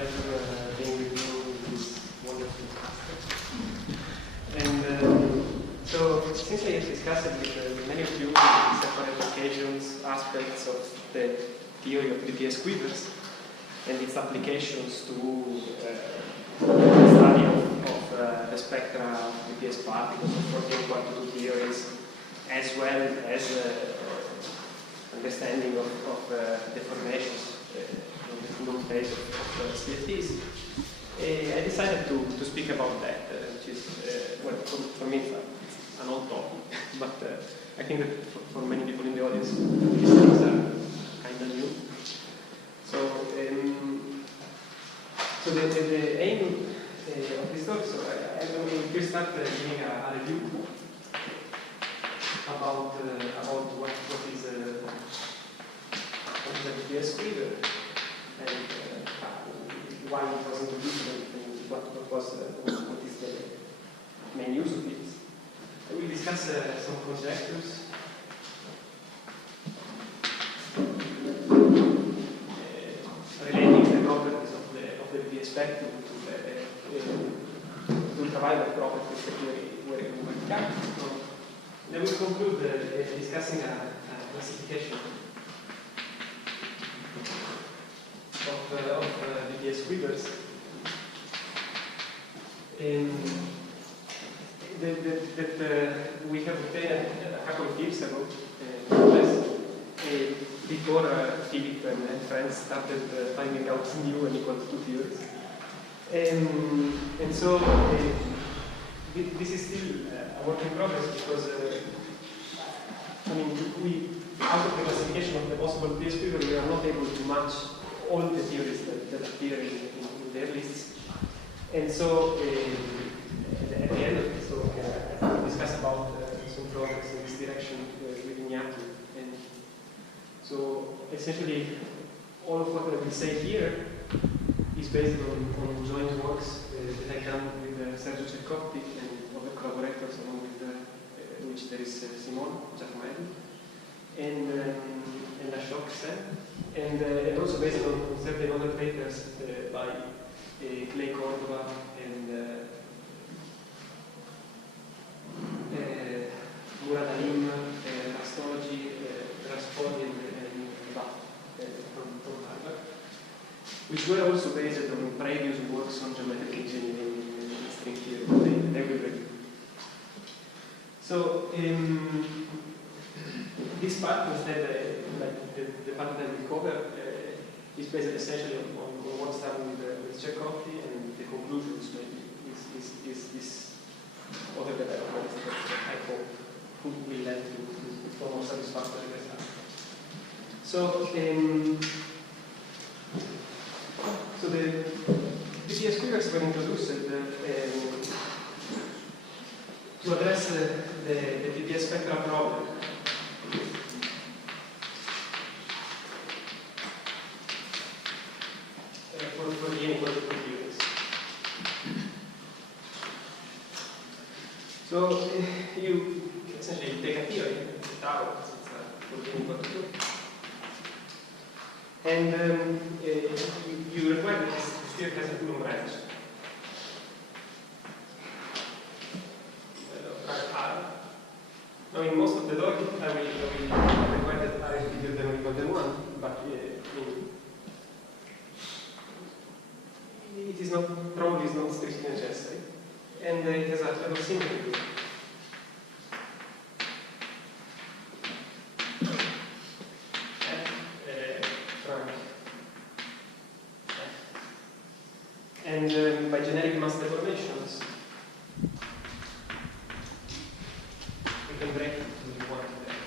pleasure being with you in this wonderful cluster. And so, since I have discussed with many of you in separate occasions aspects of the theory of BPS quivers and its applications to the study of the spectra of BPS particles, of protein quantum theories, as well as understanding of deformations on the Coulomb phase of CFTs, I decided to speak about that, which is, well, for me it's an old topic, but I think that for many people in the audience, these things are kind of new. So the aim of this talk, so I'm going to start giving a review about what is a BPS quiver and why it was introduced and what is the main use of it. I will discuss some conjectures relating the properties of the BPS spectrum to ultraviolet properties that we can. Then we conclude discussing a classification of BPS quivers. That we have obtained a couple of years ago, before Philip and friends started finding out new and equal to theories. And so this is still a work in progress because I mean, out of the classification of the possible BPS quiver, we are not able to match all the theories that appear in their lists. And so at the end of this talk, we'll discuss about some progress in this direction with Iñaki. And so essentially, all of what I will say here is based on joint works that I've done with Sergio Ceccotti and other collaborators, along with which there is Simone Giacomelli and Ashok Sen, and also based on certain other papers by Clay Cordova and Murad Alim, Astrology, Raspoli, and Bach from Harvard, which were also based on previous works on geometric engineering and string theory. They will review. So this part, instead, like the part that we cover, is based essentially on what's done with Ceccotti, and the conclusions maybe is this other developments that I hope will lead to more satisfactory results. So, so the BPS quivers were introduced to address the BPS spectral problem. For the inequality theories. So you essentially take a theory, tau, for the inequality, and you require that this theory has a Coulomb range. Now, in most of the talk, I will require that R is bigger than or equal than 1, but it is not, probably is not strictly necessary, and it has a clever symmetry. And by generic mass deformations, we can break it to the one today.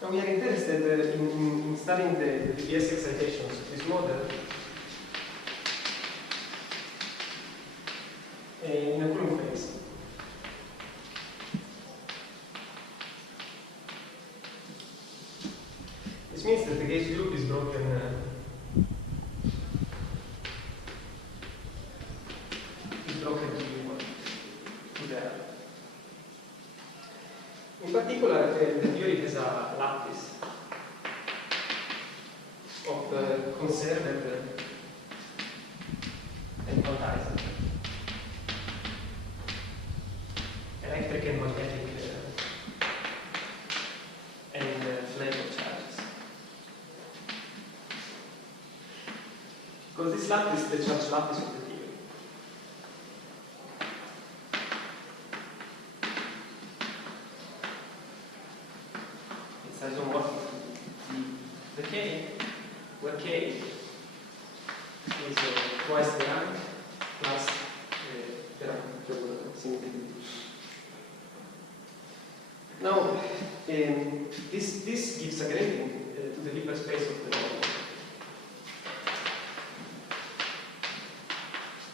Now we are interested in studying the BPS excitations of this model in a Coulomb phase. This means that the gauge group is broken to the L. In particular, the theory has a lattice of conserved and quantized electric and magnetic and flavor charges. Because this lattice is the charge lattice of the theory. It's isomorphic to the K, where K is twice the rank plus the rank symmetry. Now, this gives a gradient to the Hilbert space of the model.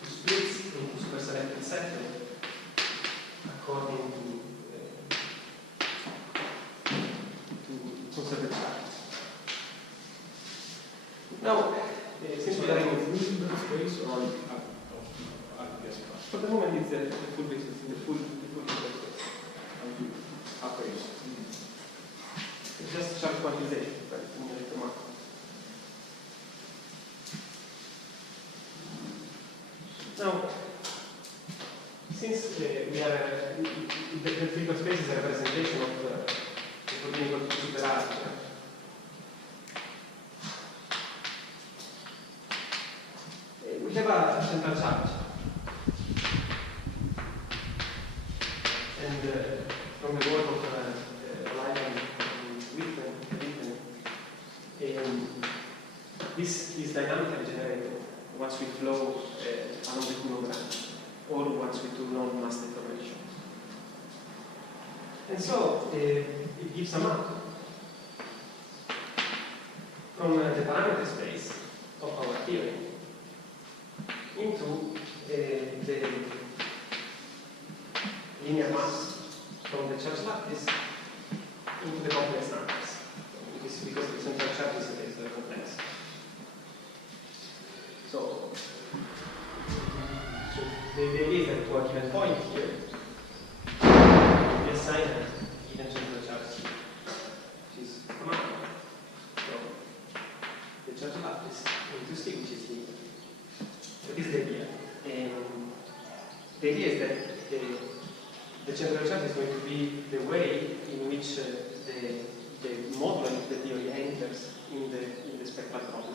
It splits into superselected set according to conserved charges. Now, since we are in Hilbert space or for the moment it's the full basis, the full Hilbert space. It's just charge quantization, right? Now, since we are the Hilbert space is a representation of the protein equal to super R, we have a central charge. And from the work of Lyman and Whitman, this is dynamically generated once we flow along the Coulomb branch or once we do non-mass deformation. And so it gives a map from the parameter space of our theory into the linear mass from the charge lattice into the complex numbers. This is because the central charge is very complex. So the idea is that to a given point here, we assign a given central charge, which is a map from the charge lattice into C, which is linear. So this is the idea. The idea is that the central charge is going to be the way in which the modeling of the theory enters in the spectral problem.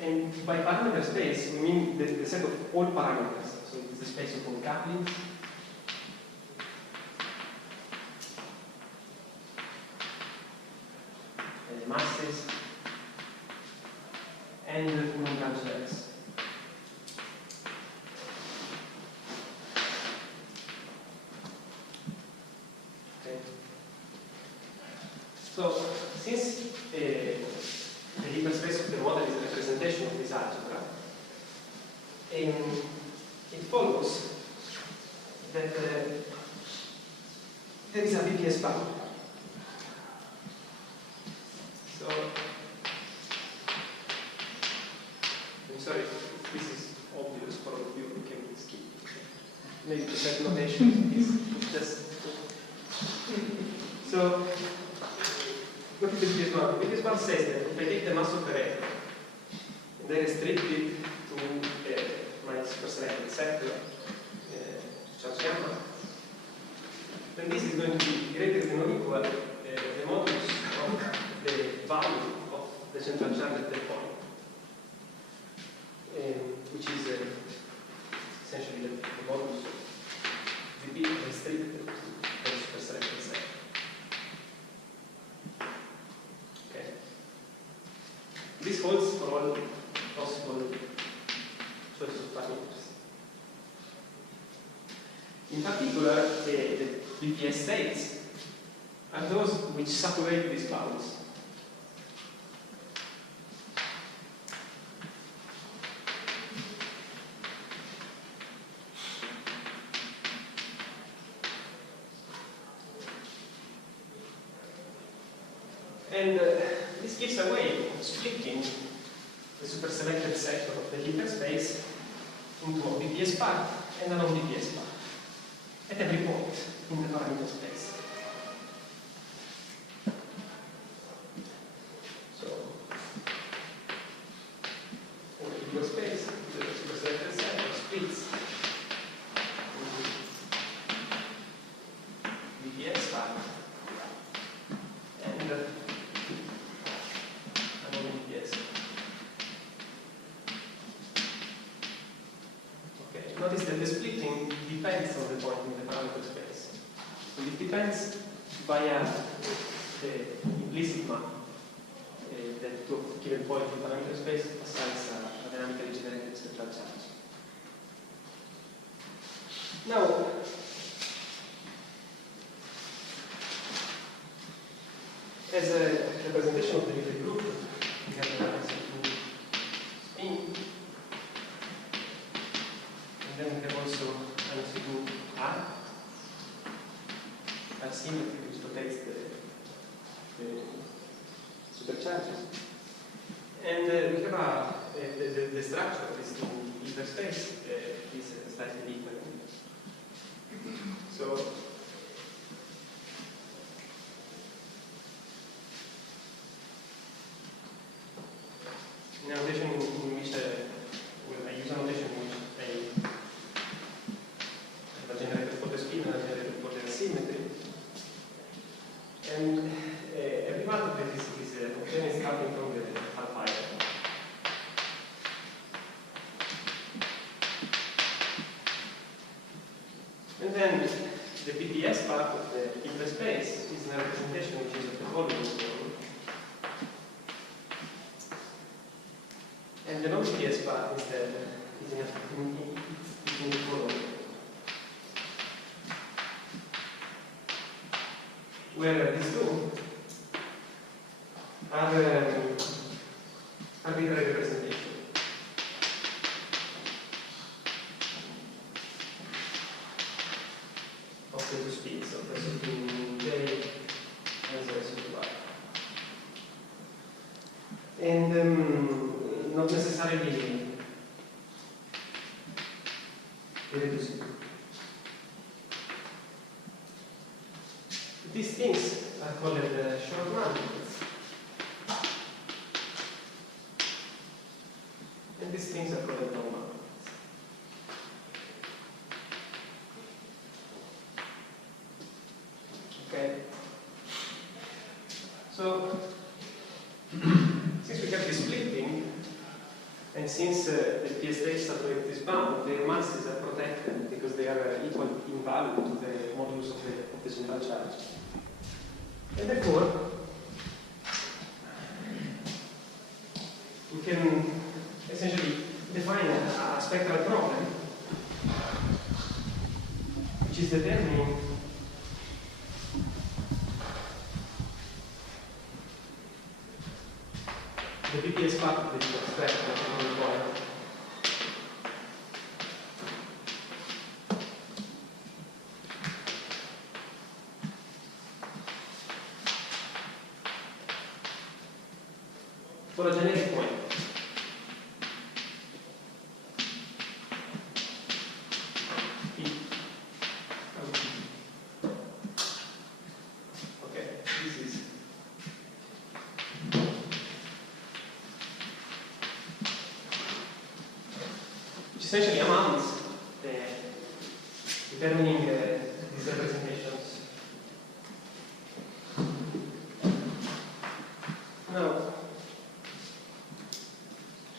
And by parameter space, we mean the set of all parameters. So it's the space of all couplings, masses, and the Coulomb branch layers. So, since the Hilbert space of the model is a representation of this algebra, it follows that there is a BPS bound. So, I'm sorry if this is obvious for all of you who can skip. Maybe the set notation is just. So, what is the BPS bound? The BPS bound says that if I take the mass operator and then restrict it to my superselected set, charge gamma, then this is going to be greater than or equal the modulus of the value of the central charge at that point, which is essentially the modulus of VB restricted to the superselected set. This holds for all possible choices of parameters. In particular, the BPS states are those which saturate these bounds. And this gives a way of splitting the superselected sector of the Hilbert space into a BPS part and a non-BPS part at every point in the parameter space. So notice that the splitting depends on the point in the parameter space. And it depends via the implicit map that to a given point in the parameter space assigns a dynamically generated central charge. Now, as a representation of the Lie group, we have an answer to spin, and then we have also an answer to R, a symmetry which protects the supercharges. And we have the structure of this hyperspace is slightly different. So, in a notation in which I use a notation in which I have a generator for the spin and a generator for the symmetry. And every part of it is obtained starting from the alpha. And then the BPS part of the hyperspace is a representation which is of the volume zone. And the non-BPS part instead is in the following, where these two are arbitrary representation. Of the two speeds of the spin J and the rest of the bar. And not necessarily irreducible. These things are called short magnets. And these things are called long magnets. Okay? So, since we have this splitting, and since the PS state saturated is bound, their masses are protected because they are equal in value to the modulus of the general charge. And therefore, we can essentially define a spectral problem which is determining the BPS part of the spectrum that we require. For a generic point. Okay, this is which essentially amounts determining these representations.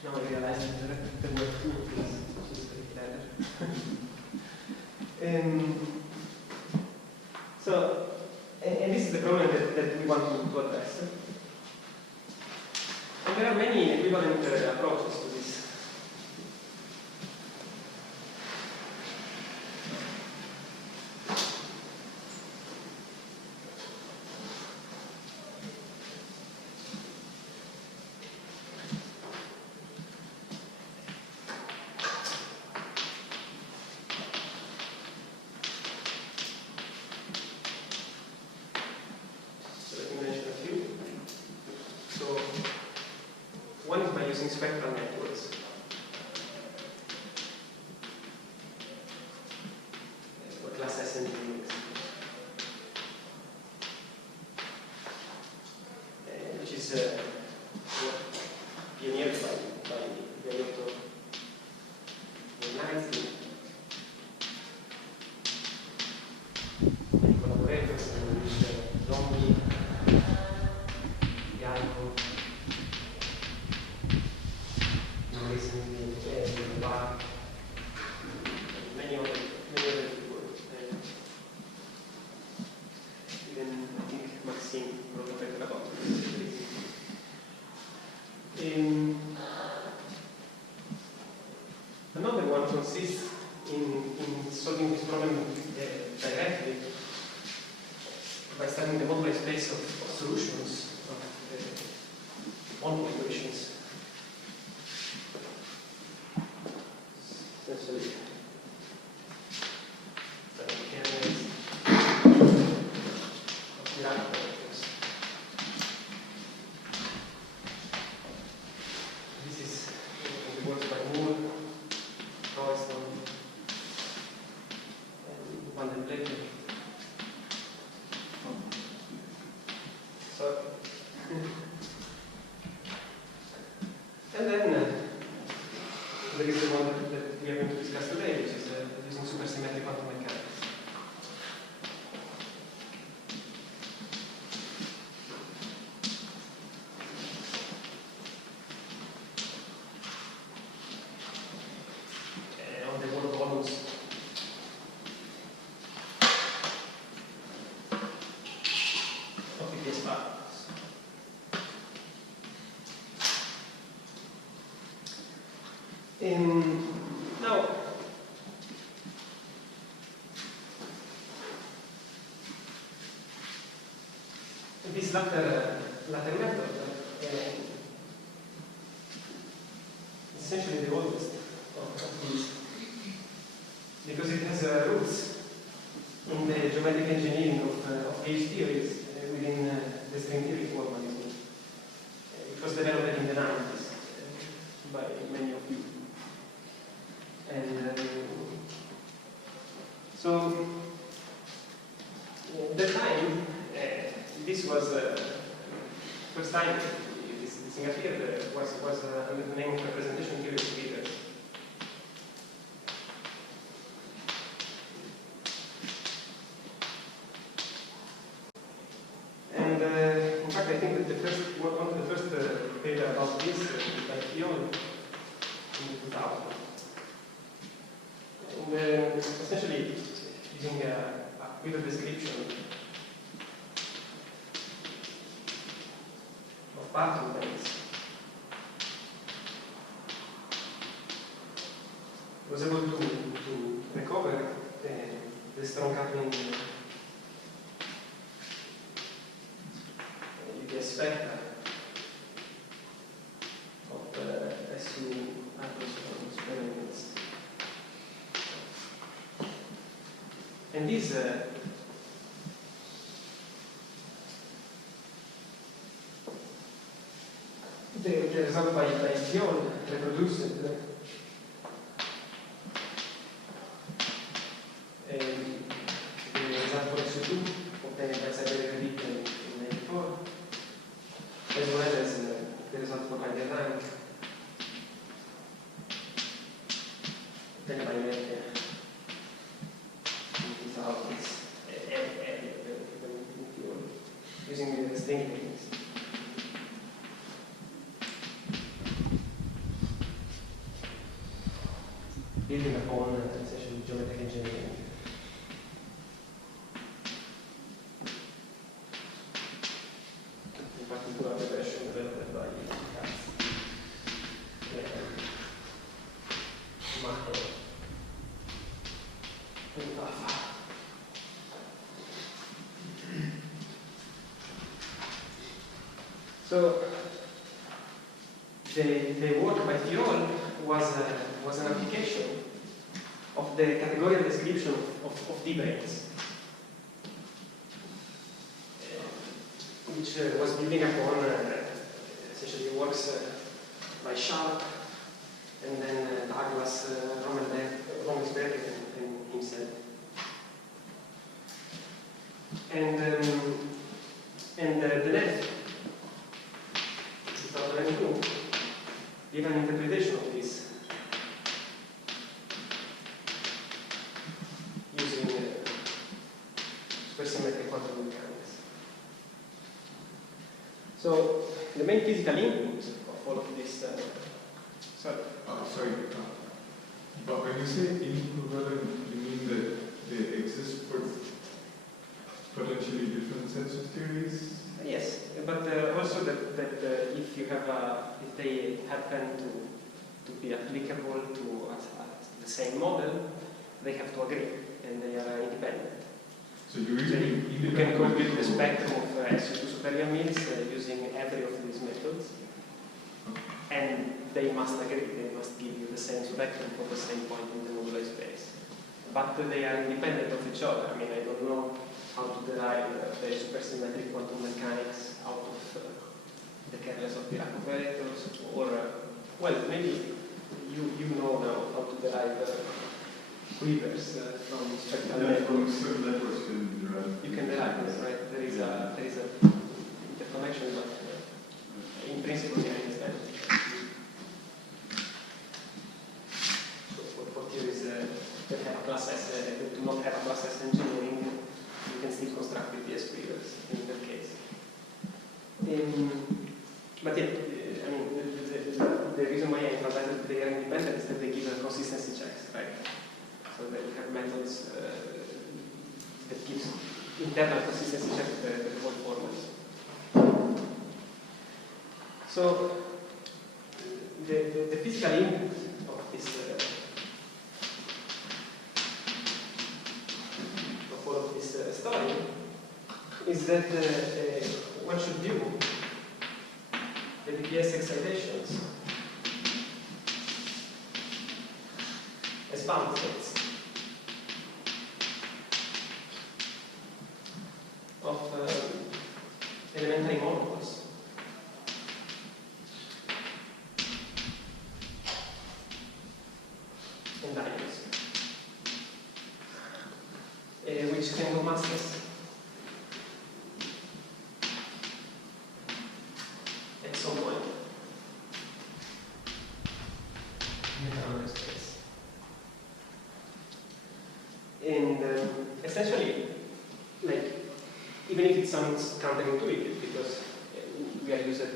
Now I realize that there were two things, which is very clever. So, and this is the problem that we want to address. And there are many equivalent approaches to this. One is by using spectral networks. For class S and units. Which is pioneered by Del Zotto BPS, many collaborators, in which Zombie, Bianco, recently Michele Del Zotto And then there is the one that we are going to discuss today, which is using supersymmetric quantum mechanics. On the world volumes of BPS particles. Now, this latter method is essentially the oldest of these, because it has roots in the geometric engineering of gauge theories within the string theory formalism. It was developed in the 90s by many of you. And so, at that time, this was first time this thing appeared was under the name of representation theory of quivers. And in fact, I think that one of the first paper about this by Fion in 2000. And essentially, using a quiver description of particle lengths, was able to recover the strong coupling UPS spectra of SU experiments. And these the result by Fion reproduced the result for SU2 obtained by Saber in 1994, as well as the result for Rank obtained by Merkel in 2000s, using the string techniques. Building upon essentially geometric engineering. In particular, the version developed by Marco and Rafa. So the work by Fion was an application of the categorical description of D-branes, which was building upon essentially works by Sharp and then Douglas, Romelsberg, and himself. And the net 2022 gave an interpretation of this using supersymmetric quantum mechanics. So the main physical input of all of this. Sorry. But when you say inequivalent, you mean that they exist for potentially different sets of theories? Yes, but also that if you have if they happen to be applicable to the same model, they have to agree and they are independent. So you can compute the spectrum of SU2 superior means using every of these methods, and they must agree. They must give you the same spectrum for the same point in the modular space. But they are independent of each other. I mean, I don't know how to derive the supersymmetric quantum mechanics out of the kernels of Dirac operators, or well, maybe you know now how to derive quivers from spectral networks. Certain networks can derive. You can derive this, right? There is a interconnection, but But yeah, I mean, the reason why I emphasize that they are independent is that they give consistency checks, right? So that we have methods that gives internal consistency checks to the whole formats. So the physical input of this of all of this story is that one should view the BPS excitations as bound states of elementary molecules. And ions, which can go massless at some point in the counter space. And essentially, like, even if it sounds counterintuitive, because we are used to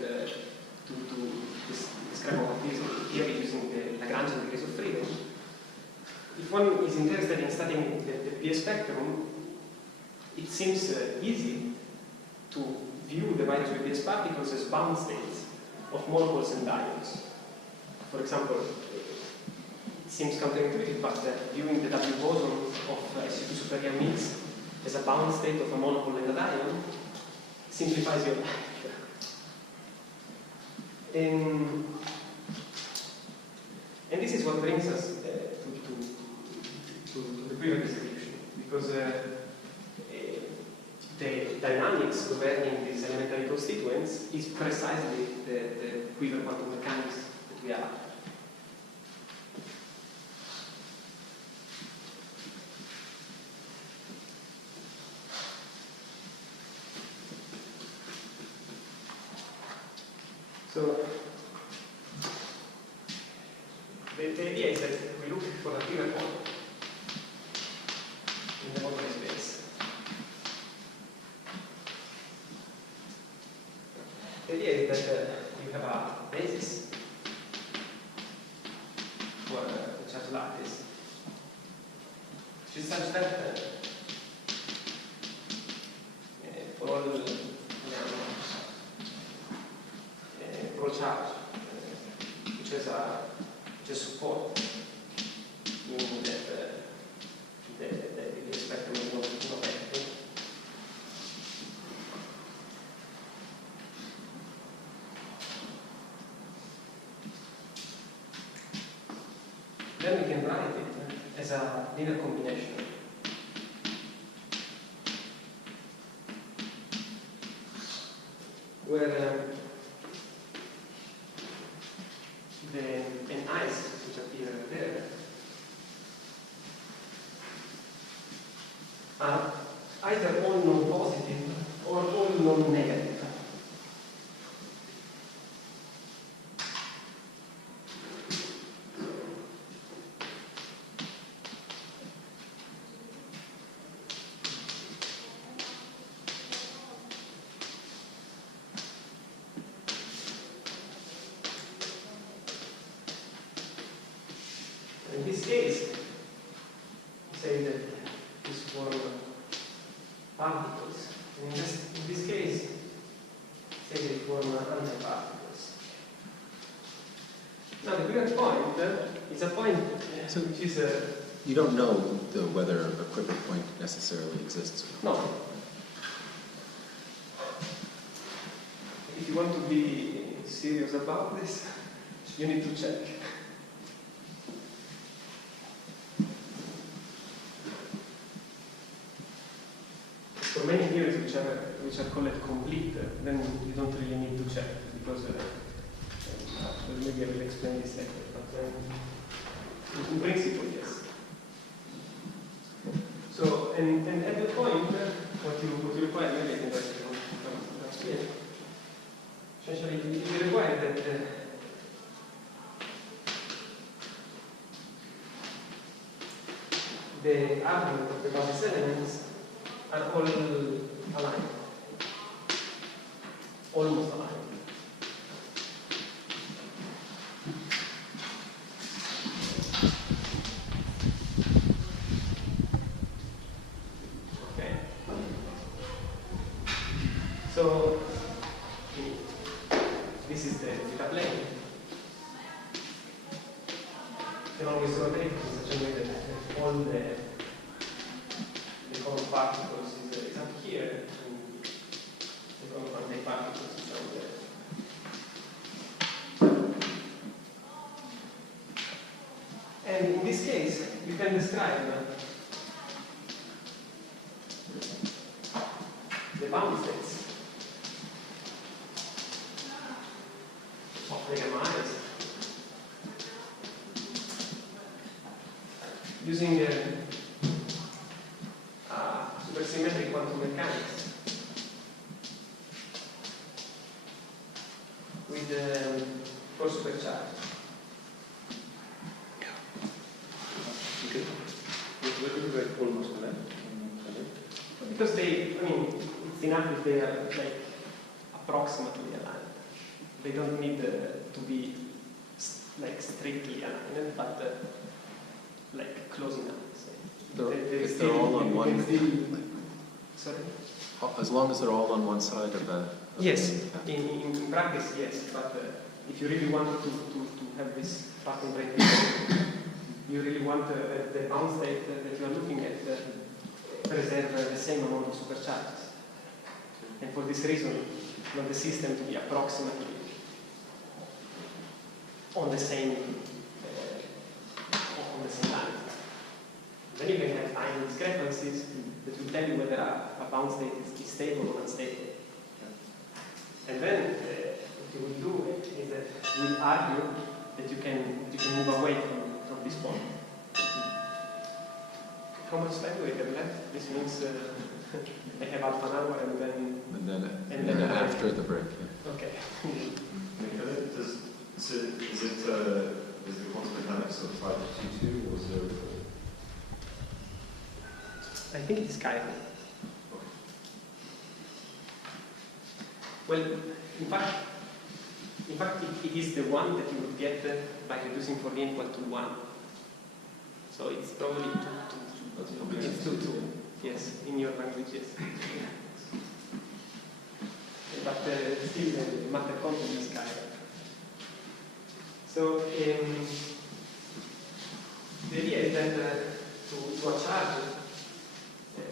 describe what it is here using the Lagrangian degrees of freedom. If one is interested in studying the PS spectrum, it seems easy to view the various BPS particles as bound states of molecules and ions. For example, it seems counterintuitive, but viewing the W boson of SU2 superior mix as a bound state of a molecule and an ion simplifies your life. And this is what brings us to the quiver distribution, because the dynamics governing these elementary constituents is precisely the quiver quantum mechanics that we are. So the idea is that we look for a quiver point in the model space. The idea is that you have a basis for the charge lattice, which is such that for all charge, which is a support, meaning that the spectrum is not active. Then we can write it as a linear combination. Where the NIs which appear there are either all non-positive or all non-negative. In this case, we say that this form particles. And in this case, say they form antiparticles. Now the quiver point is a point which is you don't know whether a quiver point necessarily exists. No. If you want to be serious about this, you need to check. For many theories which are called complete, then you don't really need to check, because maybe I will explain this later. But in principle, yes. So, and at the point, what you require, maybe I can write it on screen. Essentially, you require that the argument of the basis elements are all aligned, almost aligned. this is the theta plane. You can always rotate in such a way that all the common particles is up here, and the common anti-particles is down there. And in this case, you can describe the bound states of the gamma eyes using supersymmetric quantum mechanics with four supercharge. Because they, I mean, it's enough if they are like approximately aligned. They don't need to be like strictly aligned, but like close enough. If they're all on one, Sorry? as long as they're all on one side of the. Yes, in practice, yes, but if you really want to have this pattern brain, you really want the bound state that you are looking at preserve the same amount of supercharges. And for this reason, you want the system to be approximately on the same line. Then you can have tiny discrepancies that will tell you whether a bound state is stable or unstable. And then what you will do is that you will argue that you can move away from this point. How much time do we have left? This means I have half an hour and then after the break. Yeah. Okay. Is the quantum mechanics of 522 or 0? I think it's chiral. Well, in fact, it is the one that you would get by reducing for n equal to 1. So it's probably 2. It's 2. Yes, in your language, yes. But still, the matter content is chiral. So the idea is that to a charge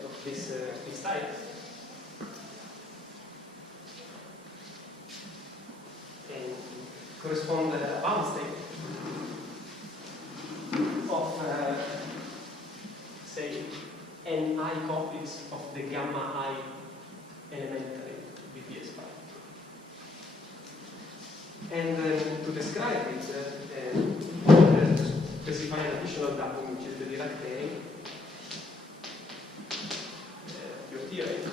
of this type, and correspond a bound state of say ni copies of the gamma I elementary BPS file. And to describe it, to specify an additional datum, which is the Dirac theorem, your theorem,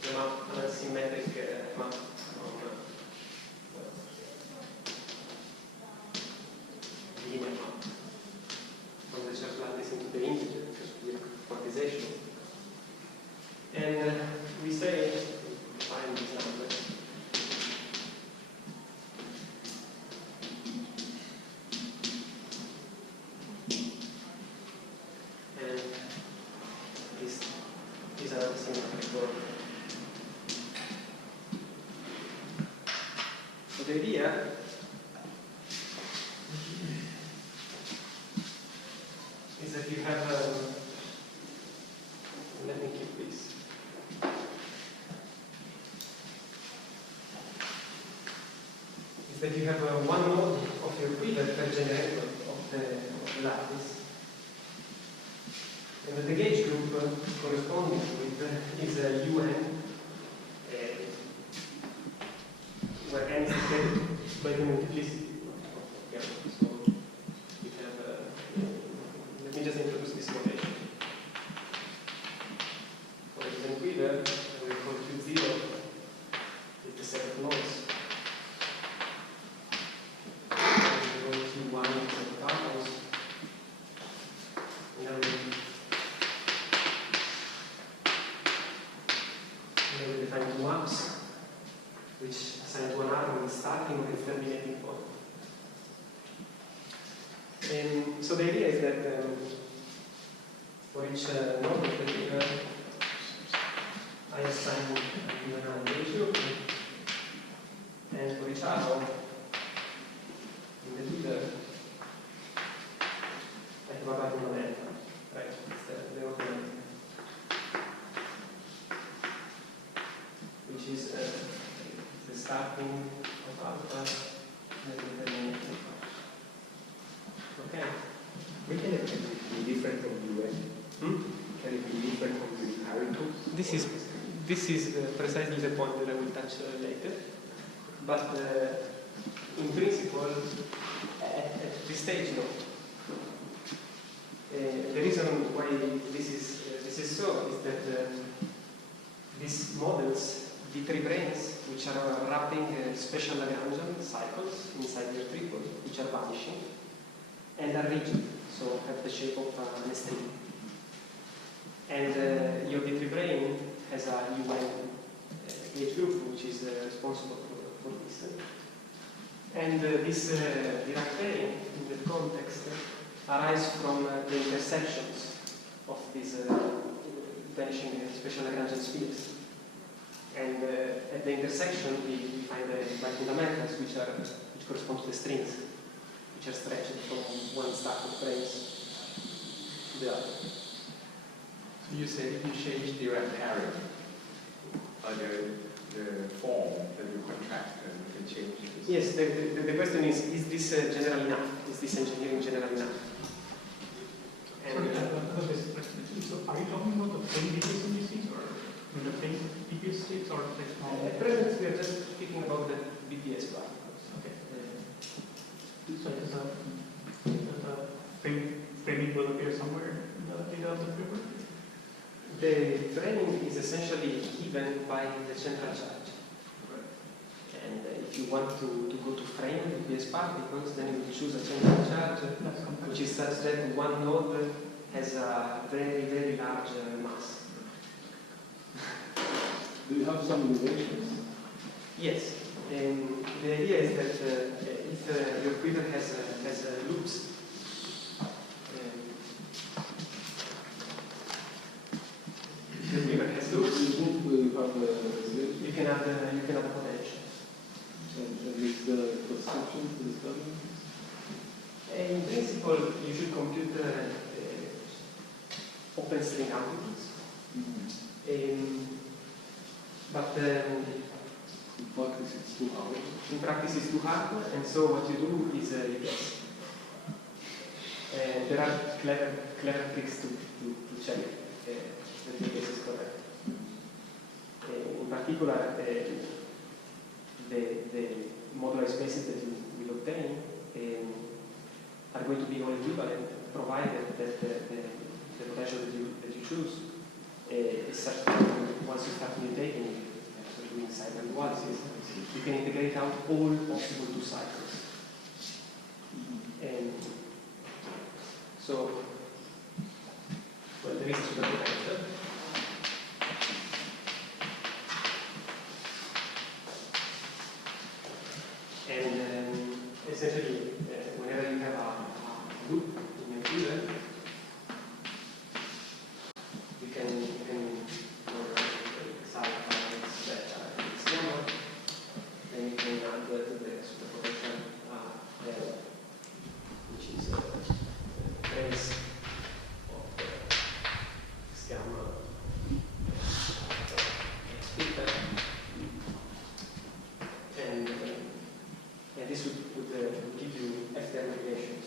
the an symmetric map on linear map from the Church lattice into the integer, just with quantization. And we say, find this number. And this is another symmetric form. So the idea is that you have, let me keep this. Is that you have one node of your quiver per generator of the lattice. And the gauge group corresponding to it is UN, where n is dictated by the multiplicity. Yeah, so we have, let me just introduce this notation. For a given quiver, we call Q0 is the set of nodes. And we go Q1 is the particles. And then we define two maps, which assign to an arm the starting or the terminating point. And so the idea is that for each node of the quiver, I assign a given gauge group starting of alpha, then determining alpha. Okay. Can it be different from UN? Can it be different from the articles? This is precisely the point that I will touch later. But in principle, at this stage, no. The reason why this is so is that these models, the three brains, which are wrapping special Lagrangian cycles inside their triple, which are vanishing, and are rigid, so have the shape of an string. And your D3 brain has a UN age group, which is responsible for this. And this Dirac pairing, in that context, arise from the intersections of these vanishing special Lagrangian spheres. And at the intersection, we find the fundamentals, which correspond to the strings, which are stretched from one stack of brains to the other. So you said if you change the Dirac pairing, the form that you contract, and you can change this? Yes, the question is this general enough? Is this engineering general enough? And, so are you talking about the plain BPS indices or the plain BPS states or like small? at present, we are just speaking about the BPS particles. Okay. So does the framing will appear somewhere in the data of the paper? The framing is essentially given by the central charge. And if you want to go to frame BPS particles, then you will choose a central charge, which is such that one node has a very, very large mass. Do you have some innovations? Yes. The idea is that if your quiver has loops, the quiver has loops, you can add a potential. And is the construction to the study? In principle, you should compute open string amplitudes. But In practice, it's too hard. in practice, it's too hard, and so what you do is you guess. There are clever tricks to check that your guess is correct. In particular, the moduli spaces that you will obtain are going to be all equivalent, provided that the potential that you choose is such that once you start mutating, after doing cycle dualities, you can integrate out all possible two cycles. And so, well, there is a super potential. And essentially, whenever you have a loop in your quiver, you can cycles that are external, then you can add to the superposition level, which is a trace of the gamma filter. And this would give you external relations.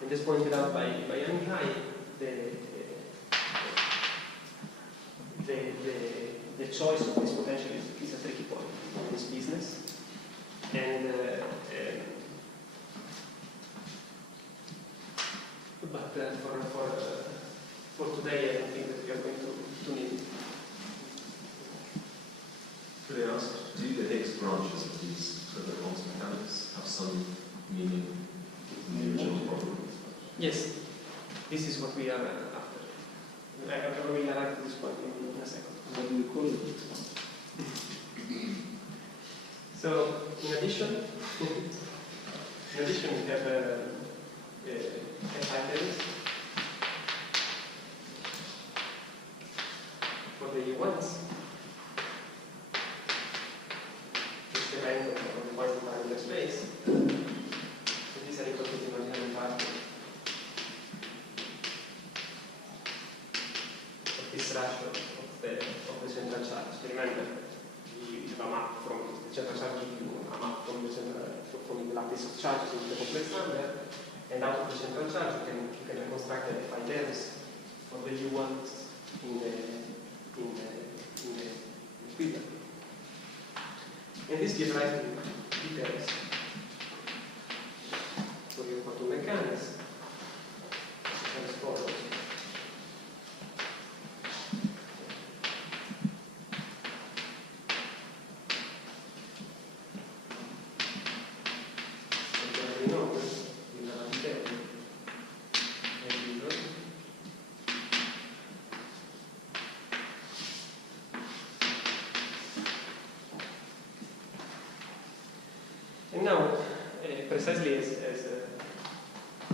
And this pointed out by Yanihai, the choice of this potential is a tricky point in this business. And but for today, I don't think that we are going to need it. Could I ask, do the Higgs branches of these further quantum mechanics have some meaning in the original problem? Yes, this is what we are after. I will arrive to this point in a second. What do you call it? So, in addition, we have F-items for the U1s, which depend on the point of time in the space. So these are equal to the imaginary particles. this ratio of the central charge. Remember, you have a map from the central charge, give you a map from the lattice of charges in the complex number, and out of the central charge you can reconstruct the phi terms for the U1s in the quiver. And this gives rise to details for your quantum mechanics as follows. And now, precisely as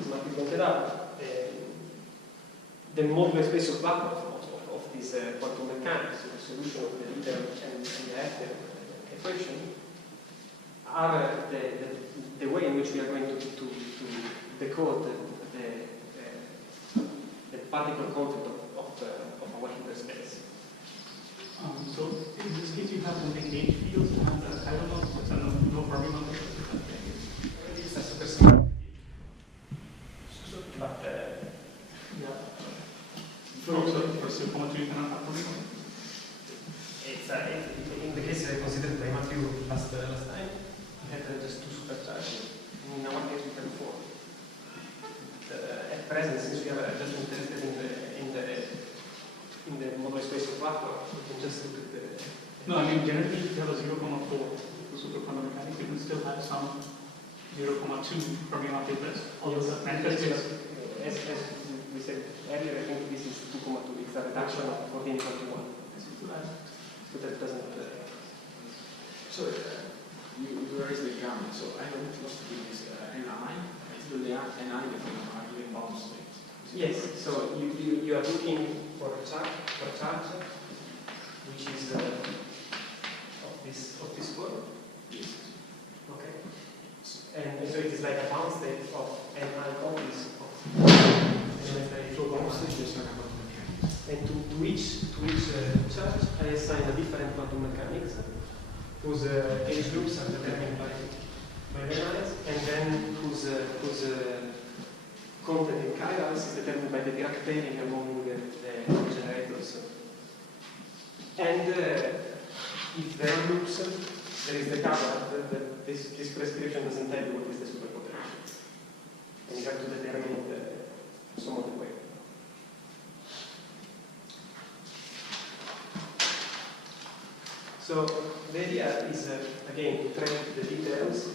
Martin pointed out, the modulus space of vacuum of this quantum mechanics, the solution of the liter and the after equation, are the way in which we are going to decode the particle content of our hyperspace. So in this case, you have something gauge fields and I don't know, it's a no Fermi number. It's a super small. But yeah. For supermetry, you cannot have Fermi number. It's in the case I considered prima view last time, we had just two supercharges. In our case, we have four. At present, since we are just interested in the model space of vacuum, we can just look at the. No, I mean generally if you have a 0,4 for superquantum mechanics, you can still have some 0,2 Fermi multiplets. Although the manifest is as we said earlier, I think this is 2,2. It's a reduction of 14 equal to 1. So that doesn't. You raise the example, so I don't supposed to be this NI, it's the NI that are given bound states. Yes, so you are looking for a charge which is of this form. Yes. Okay. And so it is like a bound state of NI copies of So bound states just like quantum mechanics. and to each charge I assign a different quantum mechanics whose gauge loops are determined by the lines, and then whose content in chirals is determined by the Dirac pairing among the generators. And if there are loops, there is the caveat. This prescription doesn't tell you what is the superpotential. And you have to determine it some other way. So the idea is, again, to track the details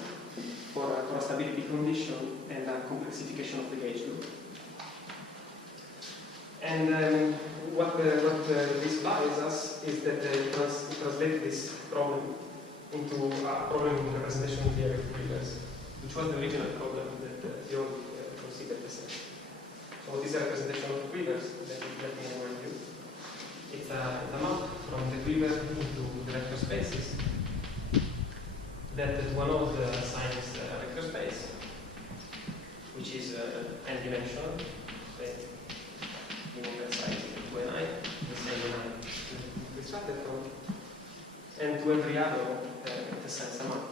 for a stability condition and a complexification of the gauge loop. And what this buys us is that you translate this problem into a problem in representation of the area of quivers, which was the original problem that you considered the same. So what is a representation of quivers? Let me remind you. It's a map from the quiver into the vector spaces that one of the assigns a vector space, which is n-dimensional, given that size to ni, the same ni we extracted from, and to every other it assigns a map.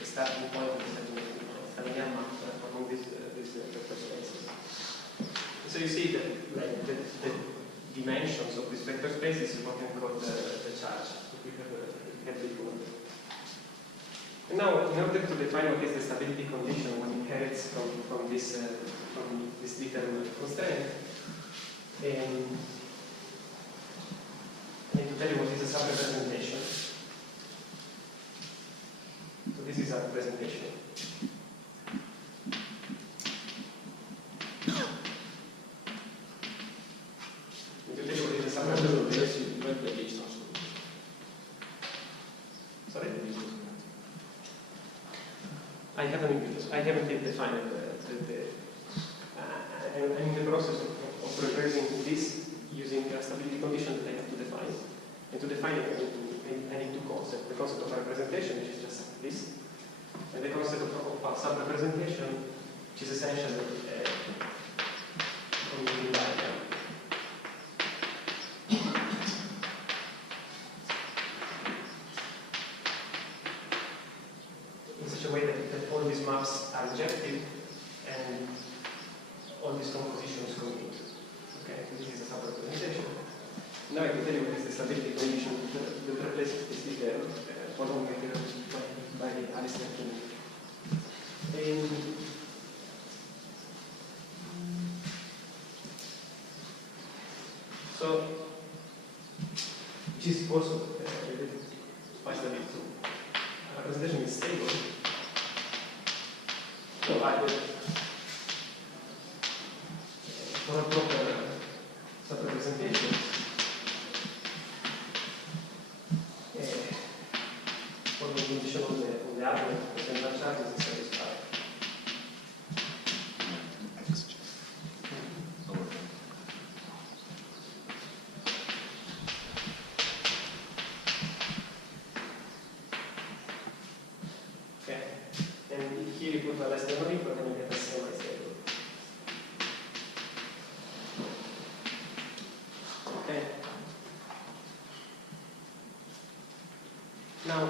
The starting point is a linear map among these vector spaces. So you see that like the dimensions of this vector space is what we call the charge that we have before. And now, in order to define what is the stability condition one inherits from this little constraint, and to tell you what is a sub-representation. So this is a representation. Sorry? I haven't yet defined I'm in the process of replacing this using a stability condition that I have to define. And to define it, I need two concepts. The concept of representation, which is just this, and the concept of a sub-representation, which which is essentially a moving diagram. In such a way that all these maps are injected and all these compositions go in. Okay, this is a sub-representation. Now I can tell you what is the stability condition that replaces the following by Alistair King. So, which is also by stability. A representation is stable. Provided for a proper sub-representation. For the condition on the argument, the central charge is satisfied. Okay, and here you put a less than or equal, then you get a semi-stable. Okay. Now,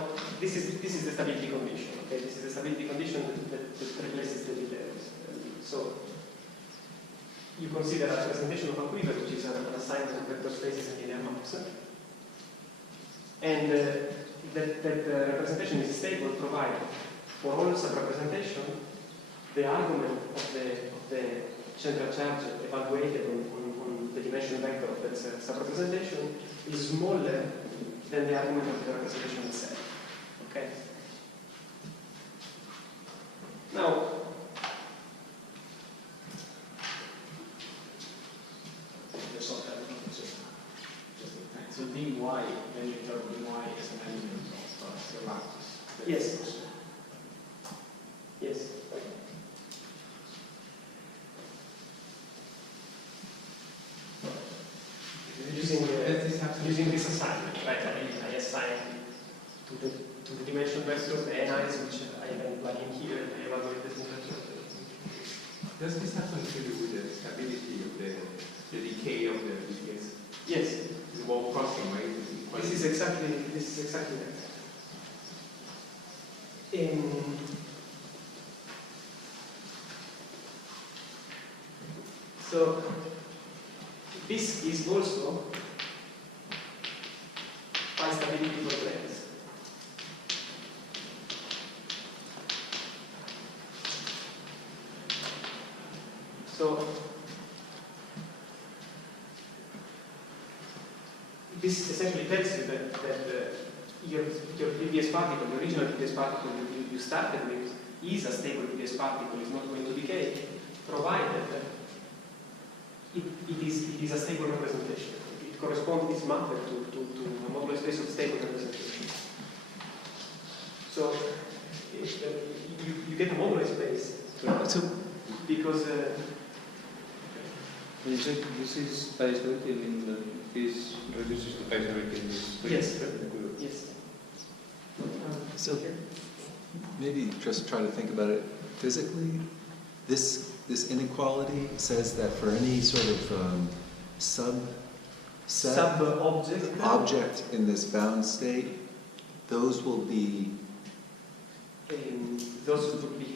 this is the stability condition. Okay, this is the stability condition that replaces the details. So you consider a representation of a quiver, which is an assignment of vector spaces and linear maps, and that representation is stable provided for all sub-representation the argument of the central charge evaluated on the dimension vector of that sub-representation is smaller than the argument of the representation itself. Okay? Now, so dy, then you tell dy is an element of the lattice. yes. Yes. Using this assignment, right? I assign to the dimension vectors the ni's, which I then plug in here and I evaluate this interaction. Does this have something to do with the stability of the decay of the BPS? Yes. The wall crossing, right? This is exactly that. So this is also by stability for planes. So this essentially tells you that your BPS particle, the original BPS particle you started with, is a stable BPS particle, is not going to decay, provided it is a stable representation. It corresponds, it's mapped to a modular space of stable representation. So you get a modular space because this is isolated in the, this reduces to isolated in this. yes, yes. So maybe just try to think about it physically. This inequality says that for any sort of object in this bound state, those will be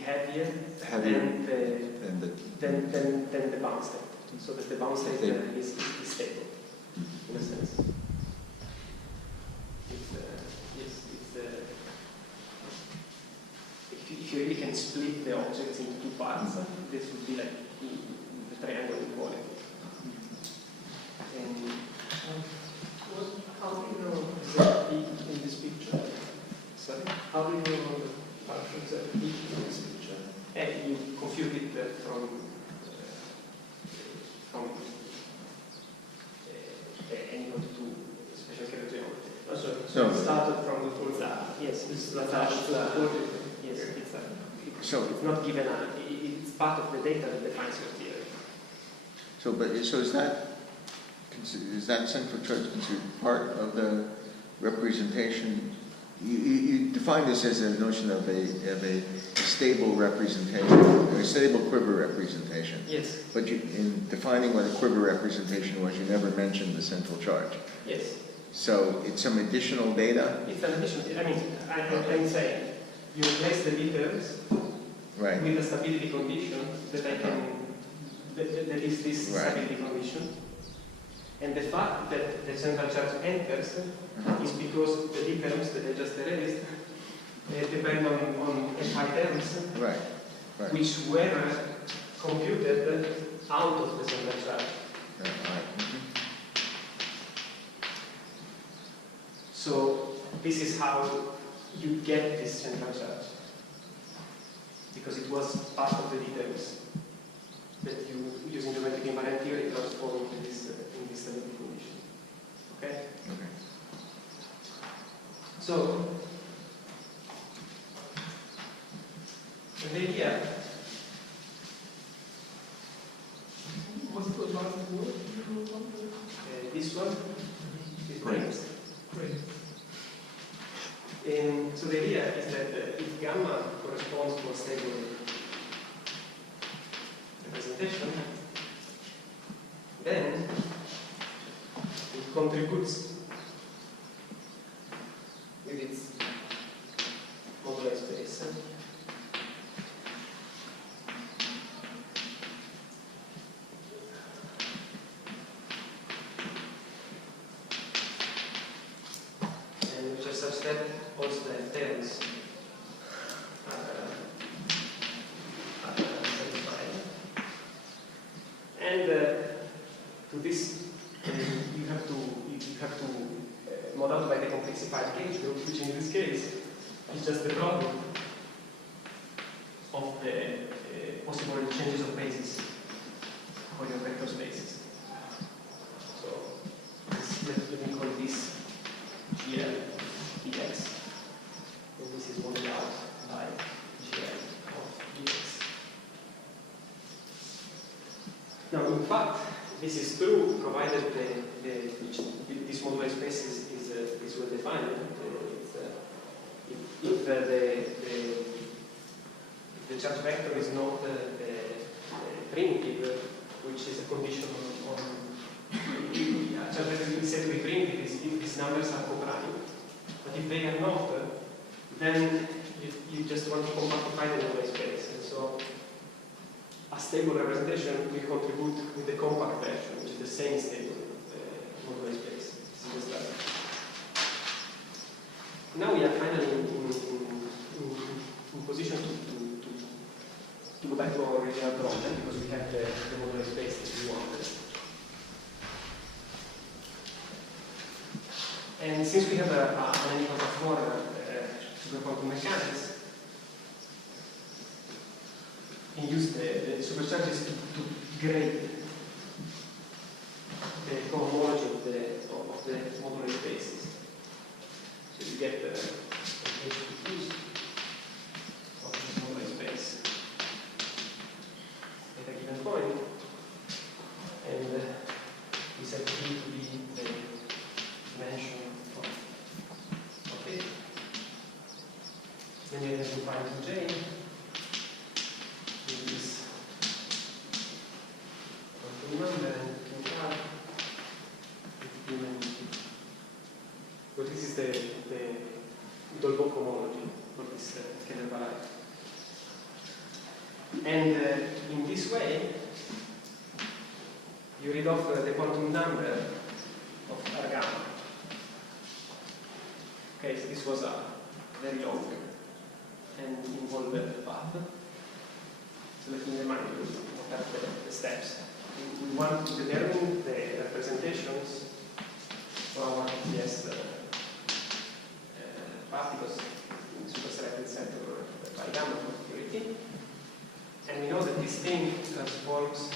heavier than the bound state. So that the bound state is stable in a sense. If you really can split the objects into two parts, this would be like the triangle equality. And how do you know that in this picture? Sorry? How do you know the functions that in this picture? And you compute it from any of the two special character geometry. So it started from the full data. Yes, it's yes, it's not given it's part of the data that defines your theory. So is that central charge considered part of the representation You define this as a notion of a stable representation, or a stable quiver representation. Yes. But in defining what a quiver representation was, you never mentioned the central charge. Yes. So it's some additional data? It's an additional, I mean, I can say, you replace the liters Right. with a stability condition that I can, that is this Right. stability condition. And the fact that the central charge enters is because the difference that I just erased depend on Fi terms, Right. Right. which were computed out of the central charge. Right. Mhm. So this is how you get this central charge, because it was part of the details that you, using geometric invariant theory, transform in this stability condition. Okay? Okay. So, the idea. What's the last word? This one is Great. brains. So the idea is that if gamma corresponds to a stable representation, then it contributes with its modular space. And which are such that also the terms are satisfied. And to this, you have to model by the complexified gauge group, which in this case is just the product of the possible changes of basis for your vector spaces. So let me call this GL dx, and this is modeled out by GL of dx. Now, in fact, this is true provided this modular space is well defined. If the charge vector is not primitive, which is a condition on charge vector is said to be primitive if these numbers are co-prime. But if they are not, then you just want to compactify the modular space. And so a stable representation will contribute with the compact version, which is the same stable modular space. This is the study. Now we are finally in position to go back to our original problem, because we have the modular space that we wanted. And since we have an equal for superquantum mechanics, we use the supercharges to grade the cohomology of the modular spaces. So you get the diffuse of this modular space at a given point, and we set D to be the dimension of it. Then you have to find J. This number and but this is the Dolbeault homology for this scalar variety. And in this way, you read off the quantum number of R gamma. Okay, so this was a very long and involved path. So let me remind you what are the steps. We want to determine the representations for our TS particles in superselected set by gamma probability. And we know that this thing transforms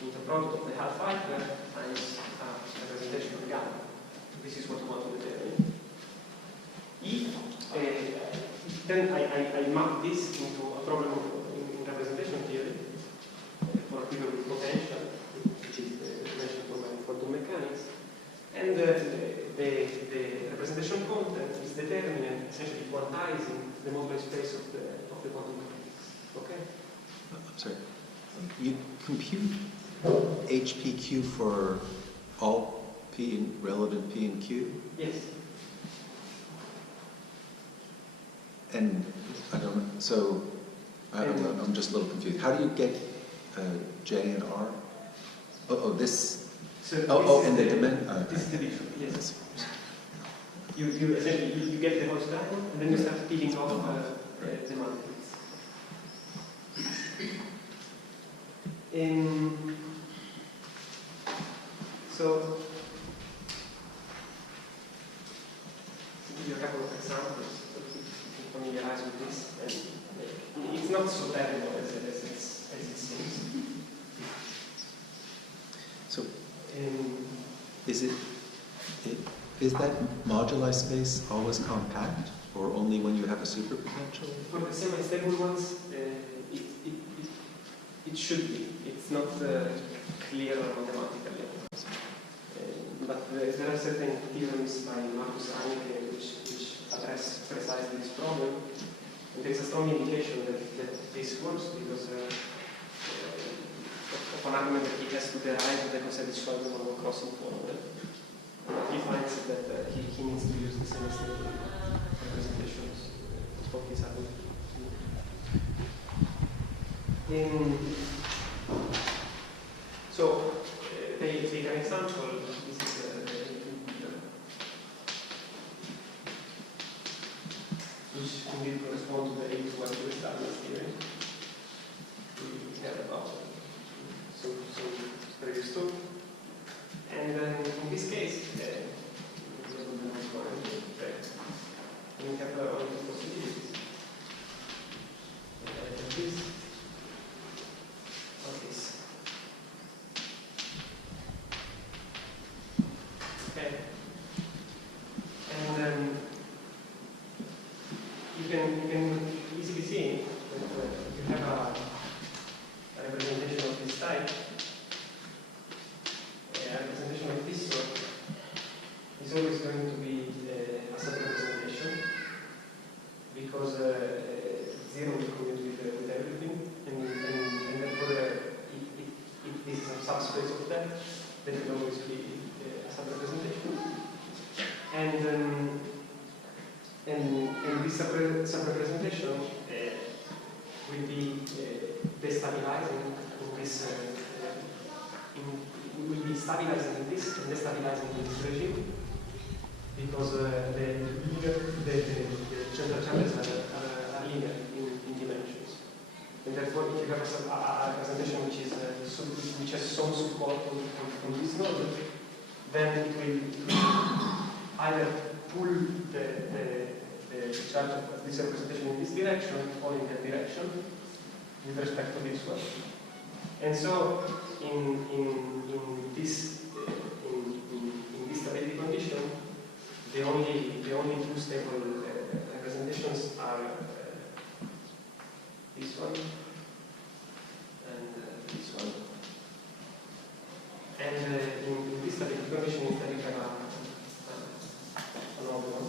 into the product of the half hyper times a representation of gamma. This is what we want to determine. If then I map this into a problem in representation theory for a quiver with potential, which is the definition for quantum mechanics, and the representation content is determined quantizing the modular space of the quantum mechanics. Okay? I'm sorry. You compute HPQ for all P and relevant P and Q? Yes. And I don't know, so I'm just a little confused. How do you get J and R? This. So and the dimension. This is the difference. Yes. You essentially you get the whole diagonal, and then you start peeling off the multiples. So, to give you a couple of examples so you can familiarize with this, and it's not so terrible as it seems. So, is that moduli space always compact, or only when you have a superpotential? For the semi-stable ones, it should be. It's not clear mathematically. But there are certain theorems by Marcus Reinke which address precisely this problem. And there's a strong indication that this works because of an argument that he has to derive the Koselich-Schweizer crossing formula. He finds that he needs to use the semi-stable representations for his argument. So, take an example. This is which indeed correspond to the A2 Stalin's theory. We have about so previous two. And in this case, we have all the possibilities. This or this. Okay. And you can easily see that you have a representation of this type. A representation of this sort is always going to be a sub-representation because 0 will commute with everything, and therefore if this is a subspace of that, then it will always be a sub-representation. And this sub-representation will be destabilizing in this we will be stabilizing in this and destabilizing in this regime because the central channels are linear in dimensions. And therefore, if you have a representation which has some support from this node, then it will either pull the charge of this representation in this direction or in that direction with respect to this one. And so, in this stability condition, the only two stable representations are this one and this one. And in this stability condition, instead you have another one.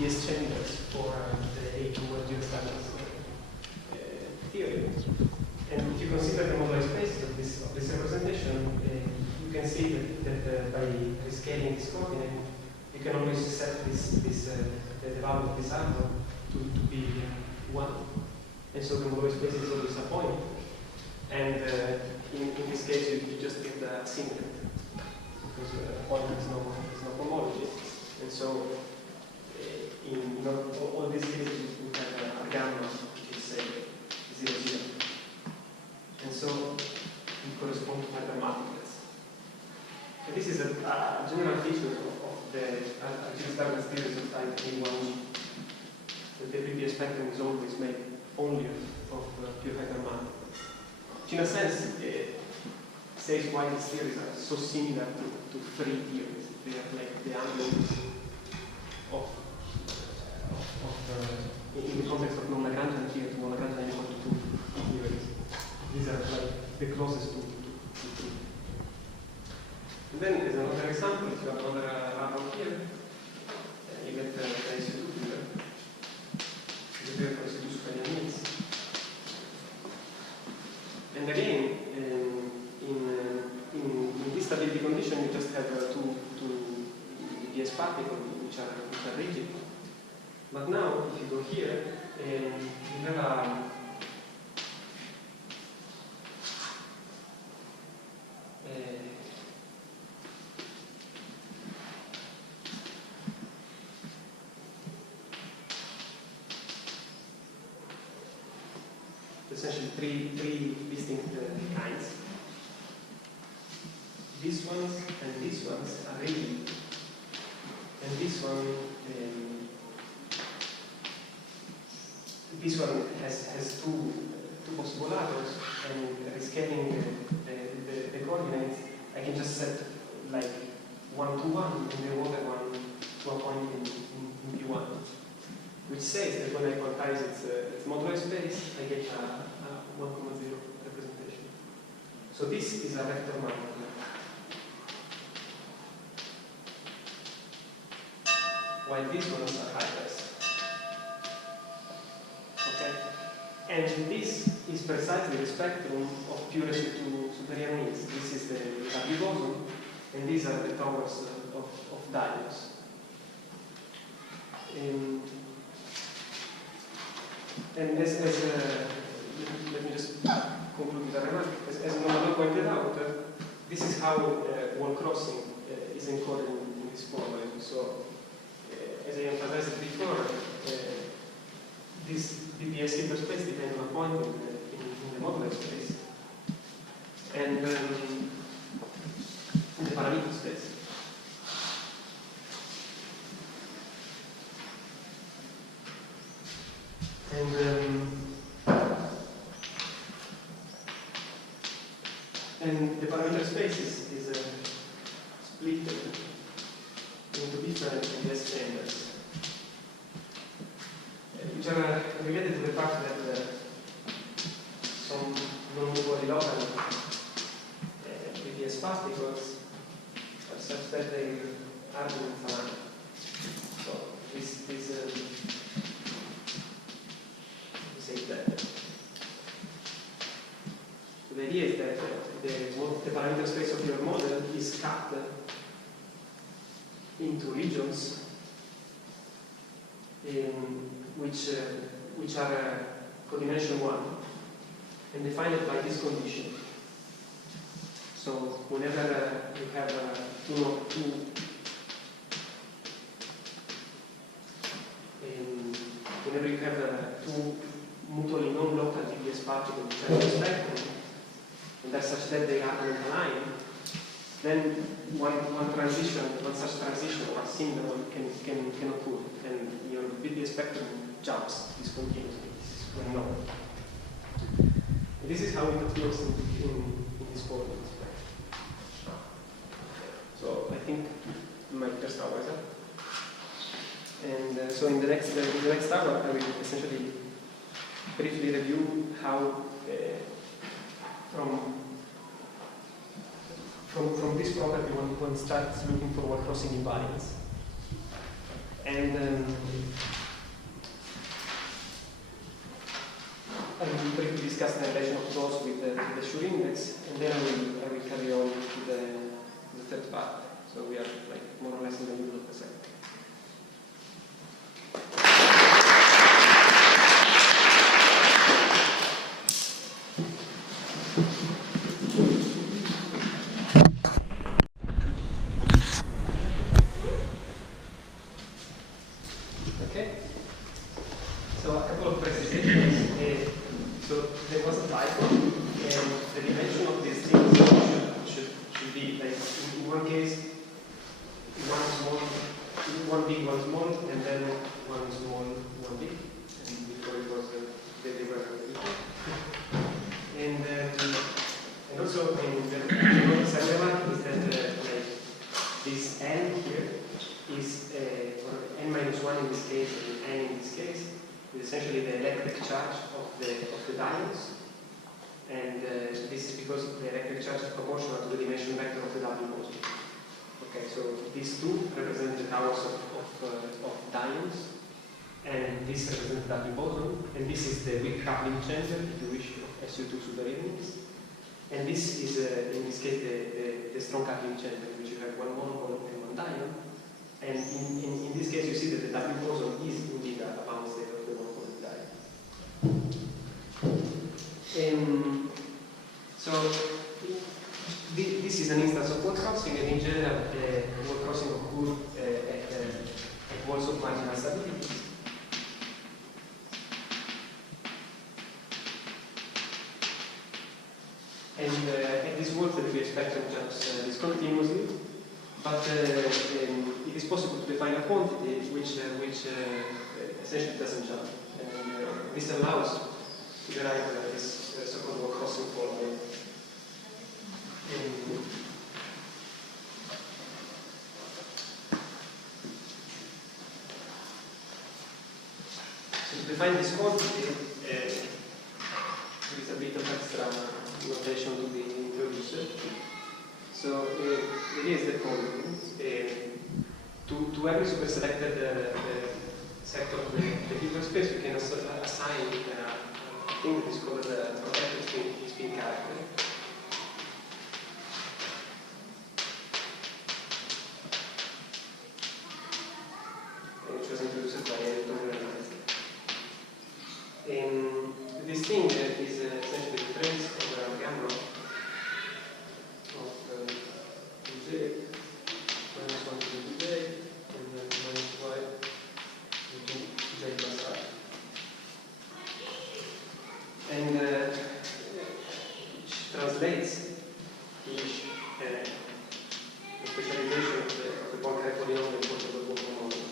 PS chambers for the A2 geostatics theory. And if you consider the modular spaces of this representation, you can see that by rescaling this coordinate, you can always set the value of this angle to be 1. And so the modular space is always a point. And in this case, you just get the singlet because a point is no homology. And so in all these cases, we have a gamma which is 0, 0. And so we correspond to mathematics. And this is a general feature of the geostatics theories of type A1G. That the BPS spectrum is always made only of pure mathematics. In a sense, says why these theories are so similar to free theories. They are like the angle of in the context of non-Lagrangian theories, non-Lagrangian equal to 2 theories. These are like the closest to free. And then as another example, if you have another arrow here, you get the IC2 figure. The figure for IC2 superior. And again, in this stability condition, you just have two BPS particles which are rigid. But now, if you go here, you have a essentially three distinct kinds. These ones and these ones are rigid, and this one has two possible arrows, and rescaling the coordinates, I can just set like 1 to 1 and the other one to a point in P1, which says that when I quantize its modular space, I get a 1,0 representation. So this is a vector manifold. While these ones are hypers. Okay? And this is precisely the spectrum of purity to superior means. This is the W boson, and these are the towers of diodes. And as let me just conclude with a remark. As Manuel pointed out, this is how wall crossing is encoded in this formula. So, as I emphasized before, this BPS hyperspace depends on a point in the modular space and in the parameter space. And the parameter space is split into different BPS chambers, which are related to the fact that some non-equally local BPS particles are such that they are infinite. So this say that. So the idea is that the parameter space of your model is cut into regions which are codimension 1 and defined by this condition. So whenever you have whenever you have two mutually non-local BPS particles which are in the spectrum, and that's such that they are aligned, then one such transition or syndrome can occur, and your BPS spectrum jumps discontinuously. This is well known. This is how it occurs in this form. So I think my first hour is up. And so in the next hour, I will essentially briefly review how from this property one starts looking for wall crossing invariance. And I will briefly discuss the relation of those with the Schur index, and then I will carry on to the third part. So we are like more or less in the middle of the second. Also, also, I mean, the notice I remarked is that like, this n here is, or n minus 1 in this case, and n in this case, is essentially the electric charge of the diodes. And this is because the electric charge is proportional to the dimension vector of the W boson. Okay, so these two represent the towers of diodes, and this represents the W boson, and this is the weak coupling chamber, if you wish, of SU2 superemits. And this is, in this case, the strong coupling chamber, in which you have one monopole and one diode. And in this case, you see that the W boson is indeed a bound state of the monopole and diode. So, this is an instance of wall crossing, and in general, wall crossing occurs at walls of marginal stability. And at these walls that we expect to jump discontinuously, but it is possible to define a quantity which essentially doesn't jump. And this allows to derive this so-called wall crossing formula. So to define this quantity, there is a bit of extra notation to be introduced. So it is the following. To every superselected sector of the Hilbert space, we can assign a thing that is called a protected spin character. Which was introduced by Tom. This thing is essentially the trace of the gamma of J minus 1 to J and then minus y to J plus I. And which translates to which the specialization of the Poincare polynomial in terms of the Poincare model.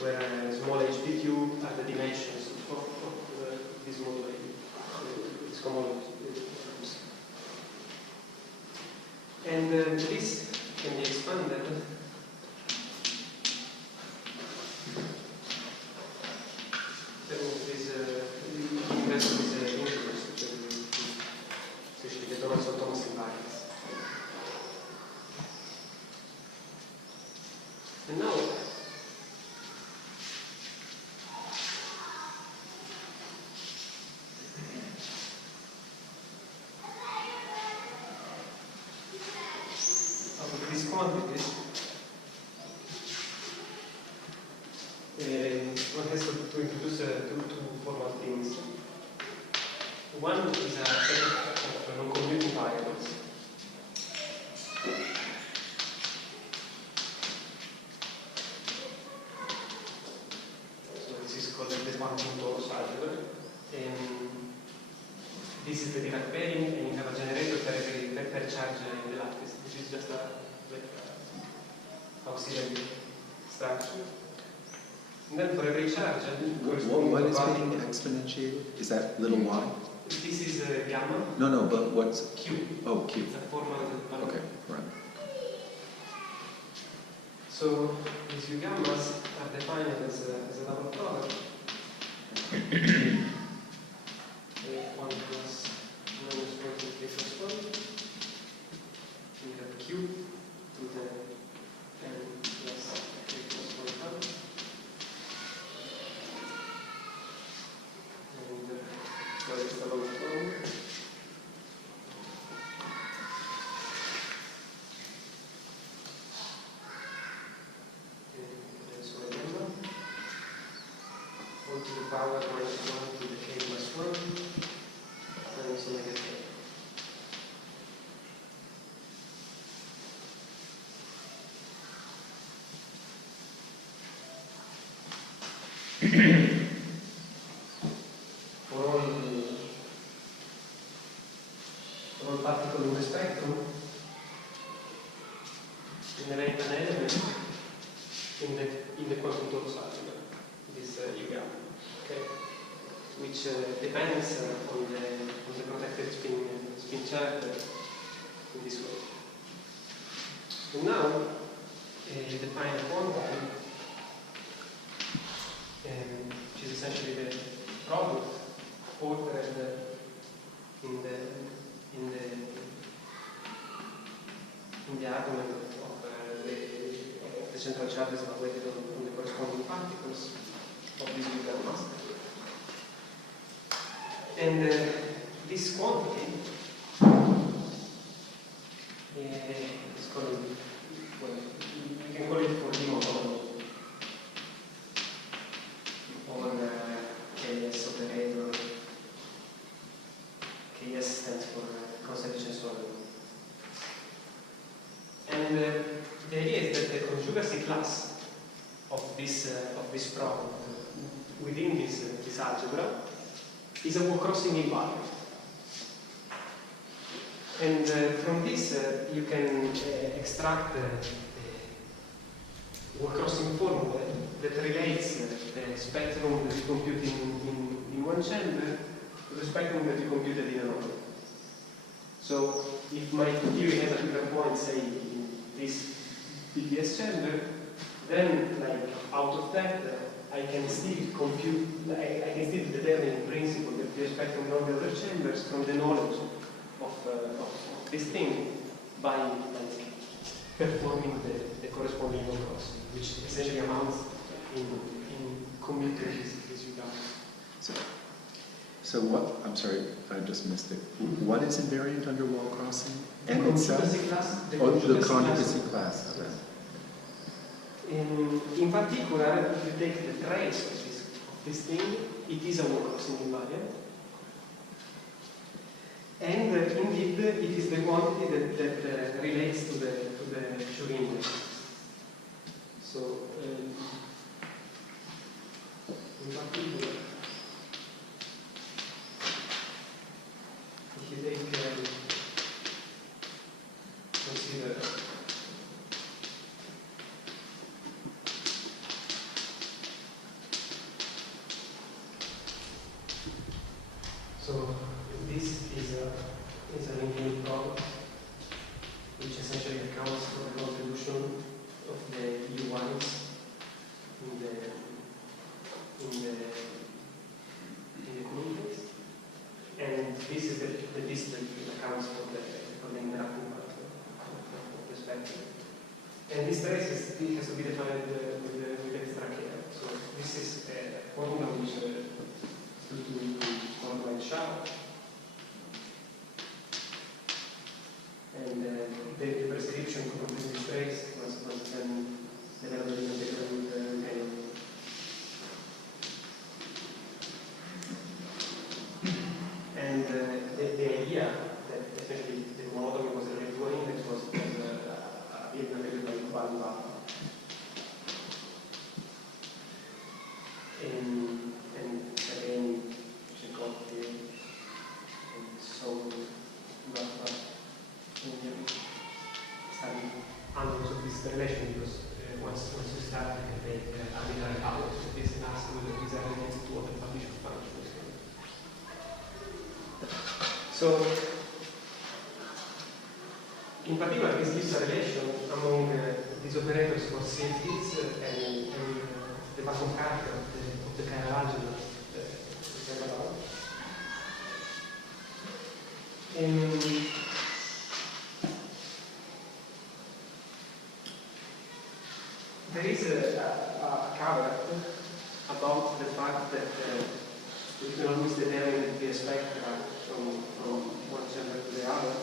Where small HPQ are the dimensions of this model, this cohomology. And this can be expanded this inverse of this integers, especially the domains of Thomas invariants. And now, quantities, one has to introduce two formal things. One is a set of non-commuting variables. So this is called the one-to-Torus algebra. This is the Dirac pairing, and you have a generator for every vector charge in the lattice. This is just a auxiliary structure. And then for every charge, what is being exponentiated? Is that little y? This is gamma. No, but what's Q? Oh, Q. It's a formal parameter. Okay, right. So these U gammas are defined as a double product. 1 plus minus 1 to 3 plus 1. We have Q to the n plus 3 plus 1 half. And so it's the lowest form. And so gamma. 1 to the power minus 1 to the k plus 1. Times omega k. For all particles in the spectrum, generate an element in the quantum torus algebra. This U gap, okay? Which depends on the protected spin chart in this way. So now, define a quantity, which is essentially the product ordered in the argument of the central charges evaluated on the corresponding particles of this U-gap mass. And this quantity is called, well, you can call it for D-model or KS operator. KS stands for conservation solid. And the idea is that the conjugacy class of this product within this algebra is a walk crossing invariant. And from this you can extract the walk crossing formula that relates the spectrum that you compute in one chamber to the spectrum that you computed in another. So if my theory has a given point, say in this BPS chamber, then like out of that I can still compute, I can still determine in principle the spectrum of the other chambers from the knowledge of this thing by performing the corresponding walk crossing, which essentially amounts in commuting this U-gap. So what, I'm sorry, I just missed it. What is invariant under wall crossing? N The itself? conjugacy class. Oh, the conjugacy class. Okay. In particular, if you take the trace of this thing, it is a walk crossing invariant. And indeed, it is the quantity that relates to the Schur index. So, in particular, if you take, consider so this is an infinite product which essentially accounts for the contribution of the U1s in the communities, and this is the distance that accounts for the interacting part of the spectrum. And this trace has to be defined with extra care. So this is a formula which to formula in sharp. And the prescription for this trace was then developed in with and the idea that essentially the monotony was related to an index was implemented by value alpha. And again, Tchaikovsky and so Gaffa studying analysis of this relation, because once you start, you can take arbitrary values of this and ask whether these are related to other partition functions. So, in particular, this gives a relation among these operators for CFDs and the bottom character of the chiral algebra that we talked about. There is a caveat about the fact that you can always determine the spectra from one chamber to the other,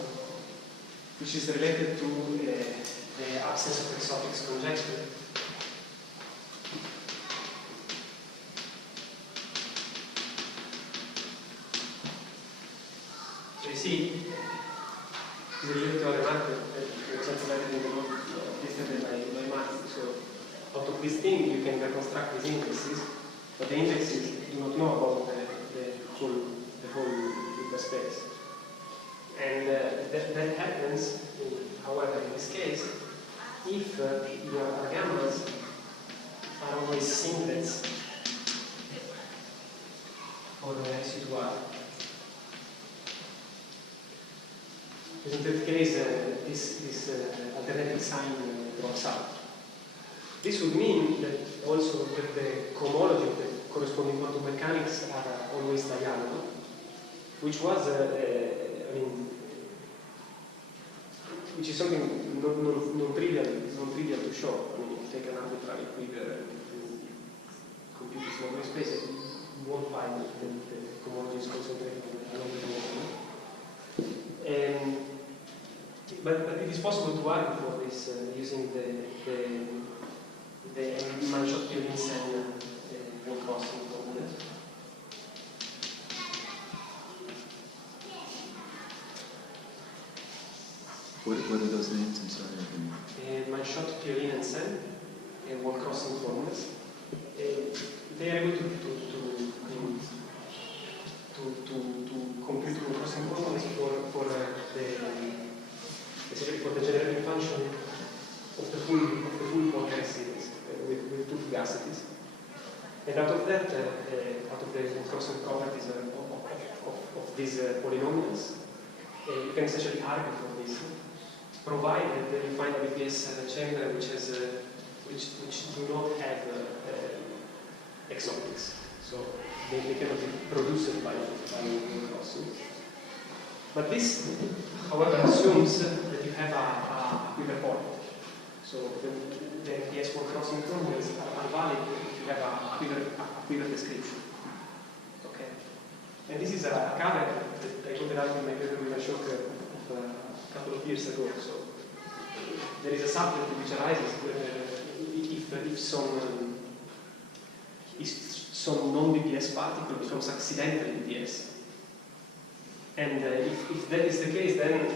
which is related to the absence of exotics conjecture. So you see, this is related to a remark that calculated in the note listed by Max. So out of this thing, you can reconstruct these indexes, but the indexes do not know about the whole Hilbert space. And that happens, however, in this case, if your gammas are always singlets residuale. In that case, this alternative sign drops out. This would mean that also that the cohomology of the corresponding quantum mechanics are always diagonal, which was, which is something non-trivial to show. I mean, if you take an arbitrary quiver and compute this number space, you won't find that the cohomology is concentrated along the diagonal. But it is possible to argue for this using the Manshot-Piolinsen crossing formula. What are those names? I'm sorry. Manshot-Piolinsen wall crossing formulas. They are able to compute wall crossing formulas for the generating function of the full Poincare series with two fugacities. And out of that, out of the crossing properties of these polynomials, you can essentially argue for this, provided that you find a BPS chamber which do not have exotics. So they cannot be produced by crossing. But this, however, assumes that you have a quiver point. So the BPS wall crossing formulas are valid if you have a quiver description. Okay. And this is a caveat that I put out in my paper with a shock of a couple of years ago. So there is a subject which arises if some non-BPS particle becomes accidentally BPS. And if that is the case, then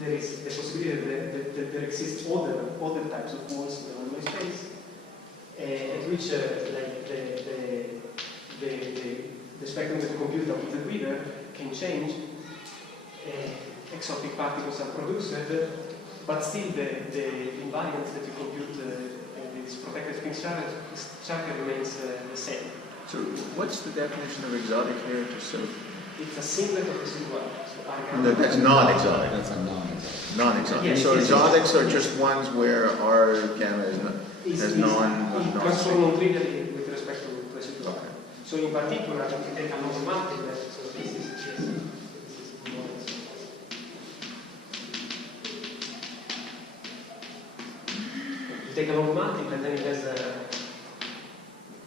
there is the possibility that there exists other types of walls in the Riemann space, at which the spectrum that you compute of the quiver can change. Exotic particles are produced, but still the invariance that you compute this protected spin charger remains the same. So what's the definition of exotic here? It's a singlet of residual. No, that's non-exotic. That's a non-exotic. Non-exotic. Yes, So yes, exotics are just ones where our gamma has transform non-trivially with respect to residual. Okay. So in particular, if you take a non-multiplet, so this is more or less. If you take a non-multiplet, then it has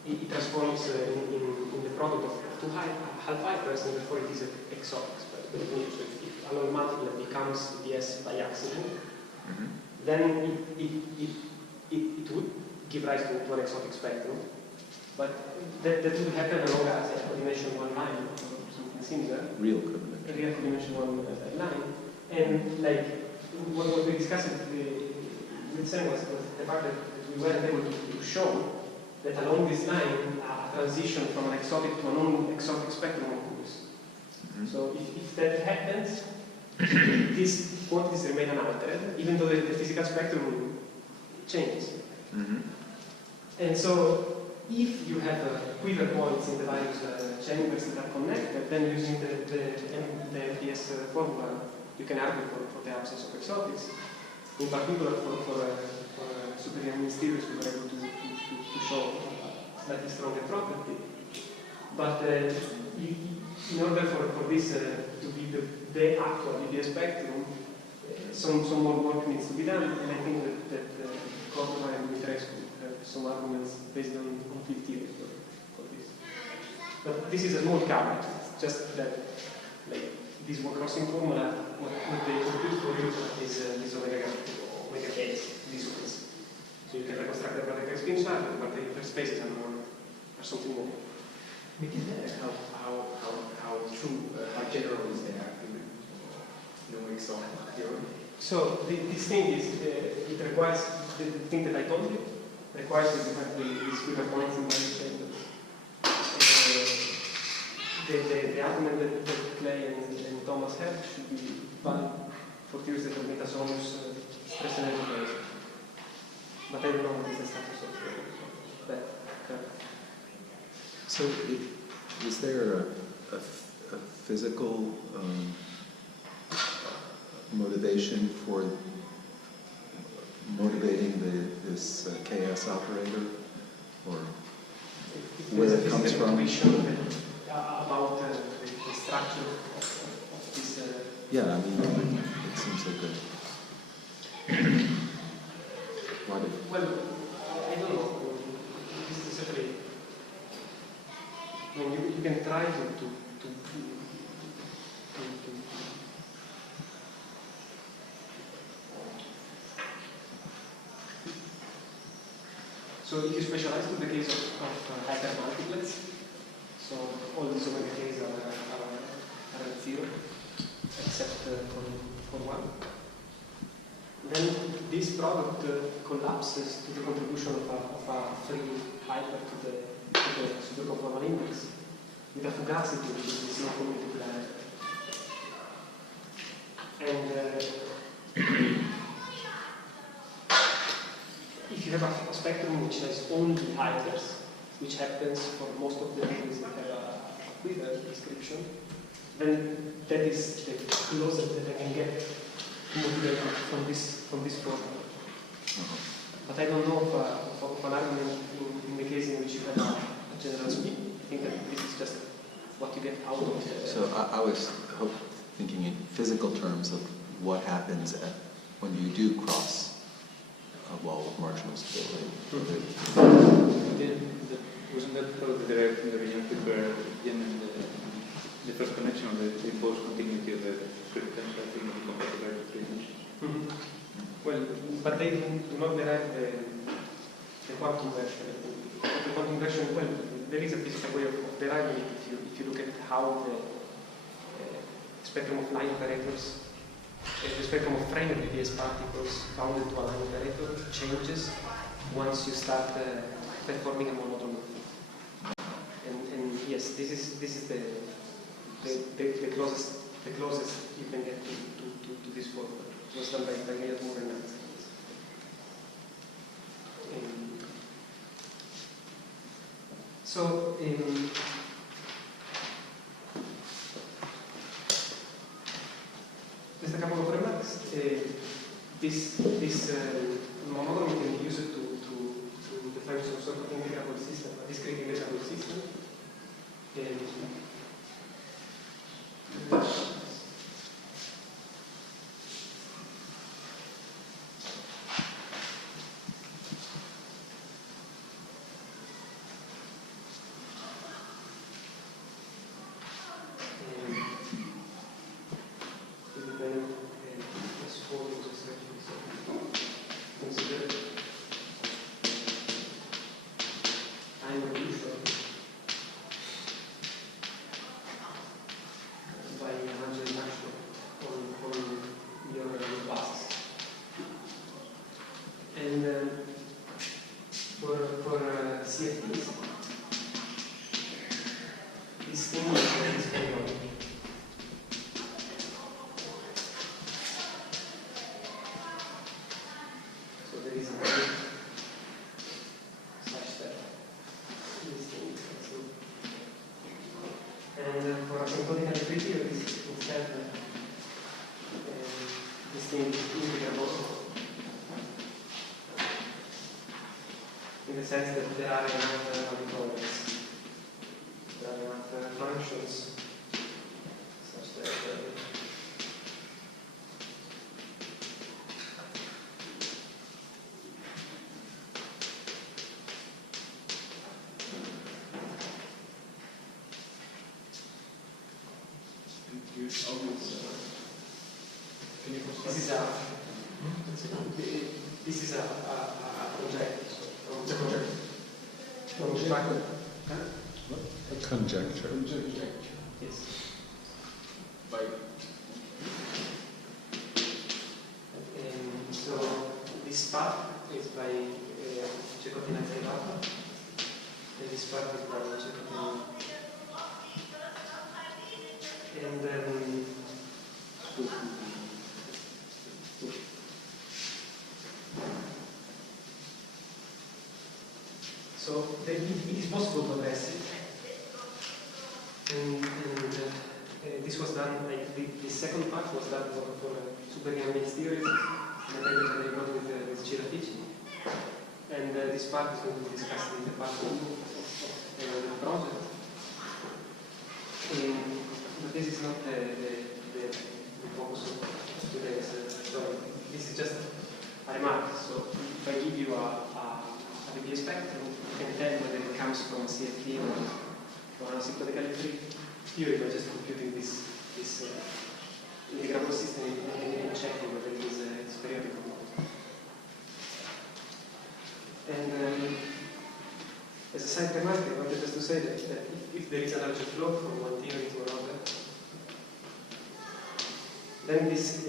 it transforms in the product of two half fibers, and therefore it is exotic. So if a non-multiplet becomes BPS by accident, then it would give rise to an exotic spectrum. But that would happen along a codimension 1 line or something similar. Real codimension. A real codimension 1 line. And like what we discussed with Sam was the fact that we weren't able to show that along this line a transition from an exotic to a non-exotic spectrum occurs. So if that happens, these quantities remain unaltered, even though the physical spectrum changes. And so if you have quiver points in the various chambers that are connected, then using the MPS formula, you can argue for the absence of exotics. In particular, for superior mean theories, we were able to show slightly stronger property. But in order for this to be the actual BPS spectrum, some more work needs to be done, and I think that Kortova and Mitrescu have some arguments based on field theory for this. But this is a small caveat, just that this wall crossing formula, what they compute for you is this omega k, these ones. So you can reconstruct the protected spin chart, but the spaces are something more. We can how true, how general is the argument? No example theory. So this thing is, it requires, the thing that I told you, requires that you have these quiver points in various chambers. The argument that Clay and Thomas have should be valid for theories that have metasomos stress energy based. But I don't know what is the status of that. So was motivation for motivating this KS operator, or where it comes from? About the structure of this. Yeah, I mean, it seems like why did? Well, I don't know. This is actually. I mean, you can try to So if you specialize to the case of hypermultiplets, so all these omega k's are at zero, except for one. Then this product collapses to the contribution of a free hyper to the superconformal index with a fugacity which is not multiplier. And if you have a spectrum which has only hypers, which happens for most of the degrees that have a quiver description, then that is the closest that I can get to motivate from this problem. But I don't know of an argument in the case in which you have a general speed. I think that this is just what you get out of it. So I was thinking in physical terms of what happens when you do cross a wall of marginal stability. Wasn't that how they derived from the reactive where in the first connection of the imposed continuity of the script tensor, I think we compared to the three dimensions? Well, but they do not derive the quantum version. The quantum version, well, there is a physical way of deriving it if you look at how the spectrum of line operators, the spectrum of frame BPS particles bounded to a line operator changes once you start performing a monodromy. And yes, this is the closest you can get to this formula. It was done by Elliott Moore and others. So just a couple of remarks. This monodromy can be used to define some sort of integrable system, a discrete integrable system. In the sense that there are enough there are enough functions such that this is a project. A conjecture. Yes. So this part is by Cecotina Zerata, and this part is by Cecotina. And then so it is possible to address it, and this was done like the second part was done for supergamma theories, and the paper that I wrote with Girafici. And this part is going to be discussed in the part 2 of the project. But this is not the focus of today's story. This is just a remark. So if I give you a BPS spectrum, you can tell whether it comes from a CFT or an asymptotically free theory by just computing this integrable system and checking whether it is periodic or not. And as a side remark, I wanted just to say that if there is an energy flow from one theory to another, then this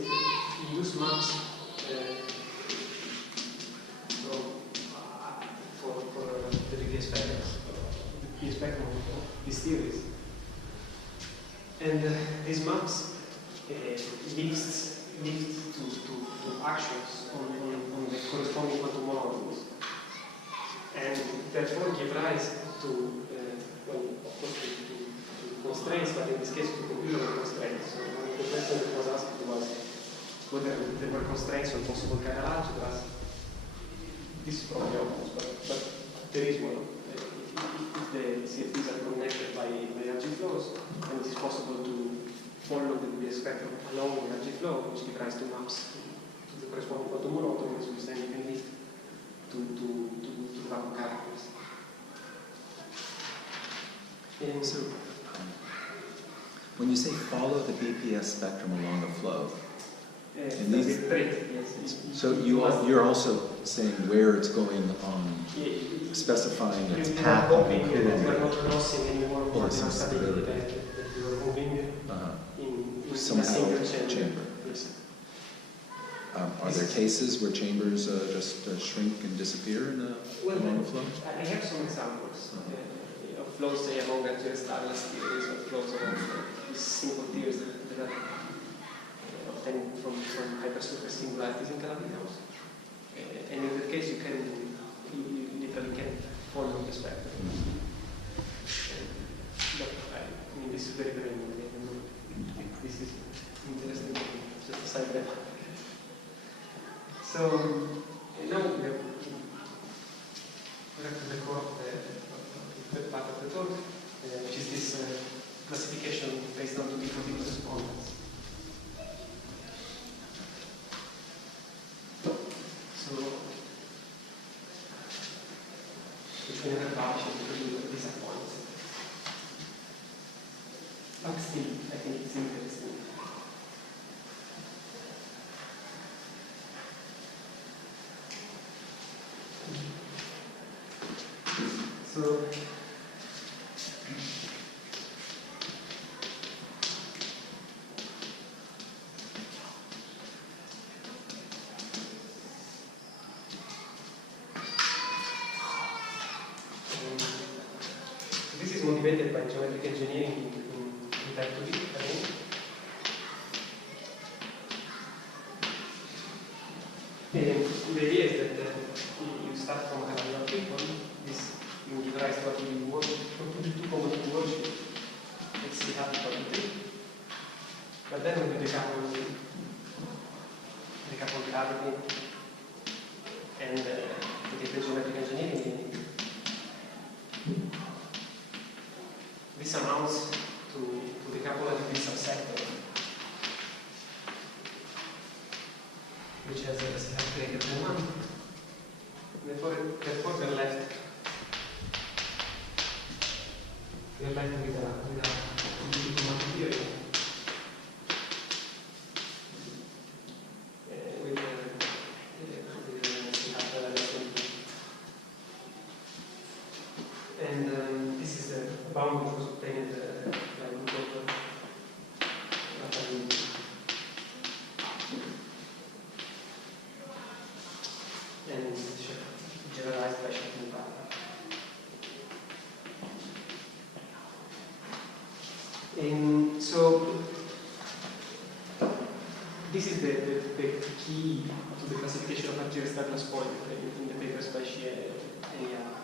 induced maps for the BPS spectrum of these theories. And these maps lead to actions on the corresponding quantum molecules, and therefore give rise to, well, of course, to constraints, but in this case to computable constraints. So one of the questions that was asked was whether there were constraints on possible chiral algebras. This is probably obvious, but there is one. If the CFTs are connected by energy flows, then it is possible to follow the BPS spectrum along the energy flow, which gives rise to maps to the corresponding quantum monotomies, which then you can lead to vacuum characters. So, when you say follow the BPS spectrum along the flow, and these, so you're also saying where it's going on, specifying its path of equilibrium. We're not crossing anymore Or some stability. that we were moving in Somehow a single chamber. chamber. Yes. Are there cases where chambers just shrink and disappear along the flow? I have some examples of flows, say, among starless theories, or flows along these simple theories that are obtained from hypersurface singularities in calamitous. And in that case, you literally can follow the spectrum. But I mean, this is very, very new. This is interesting, just a side note. So now we're to the core of the third part of the talk, which is this classification based on two different correspondence. So, which we never published because we disappointed. But still, I think it's interesting. So, this is motivated by geometric engineering in type 2D, I think. The idea is that you start from a parallel people, this you give rise to what you want, to common to worship. Let's see how to do. But then we decouple gravity and with the geometric engineering, this amounts to decouple a degree subsector, which has a greater than 1. Therefore we're left with a theory. And this is the bound which was obtained by Michele and generalized by Schopenhauer. So this is the key to the classification of Algeri's Douglas point in the papers by Xie and Yang.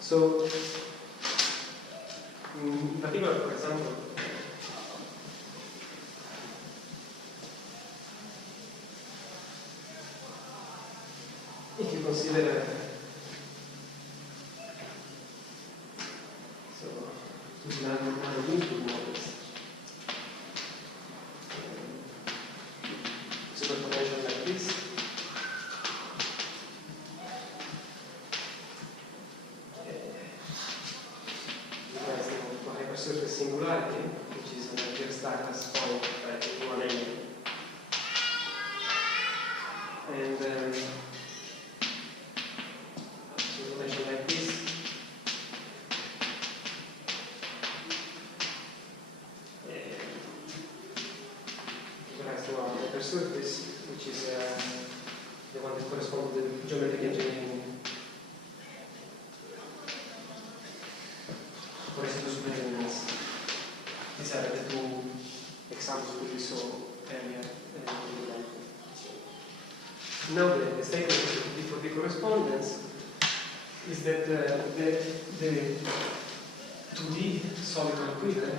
So, in particular, for example, consider so another input models. Superpotential like this. For hypersurface singularity, which is an ideal status point at one angle. And superpotential like this. To our hypersurface, which is the one that corresponds to the geometric engineering for residuous measurements. These are the two examples we saw earlier. Now the statement for the correspondence is that the 2D solid quiver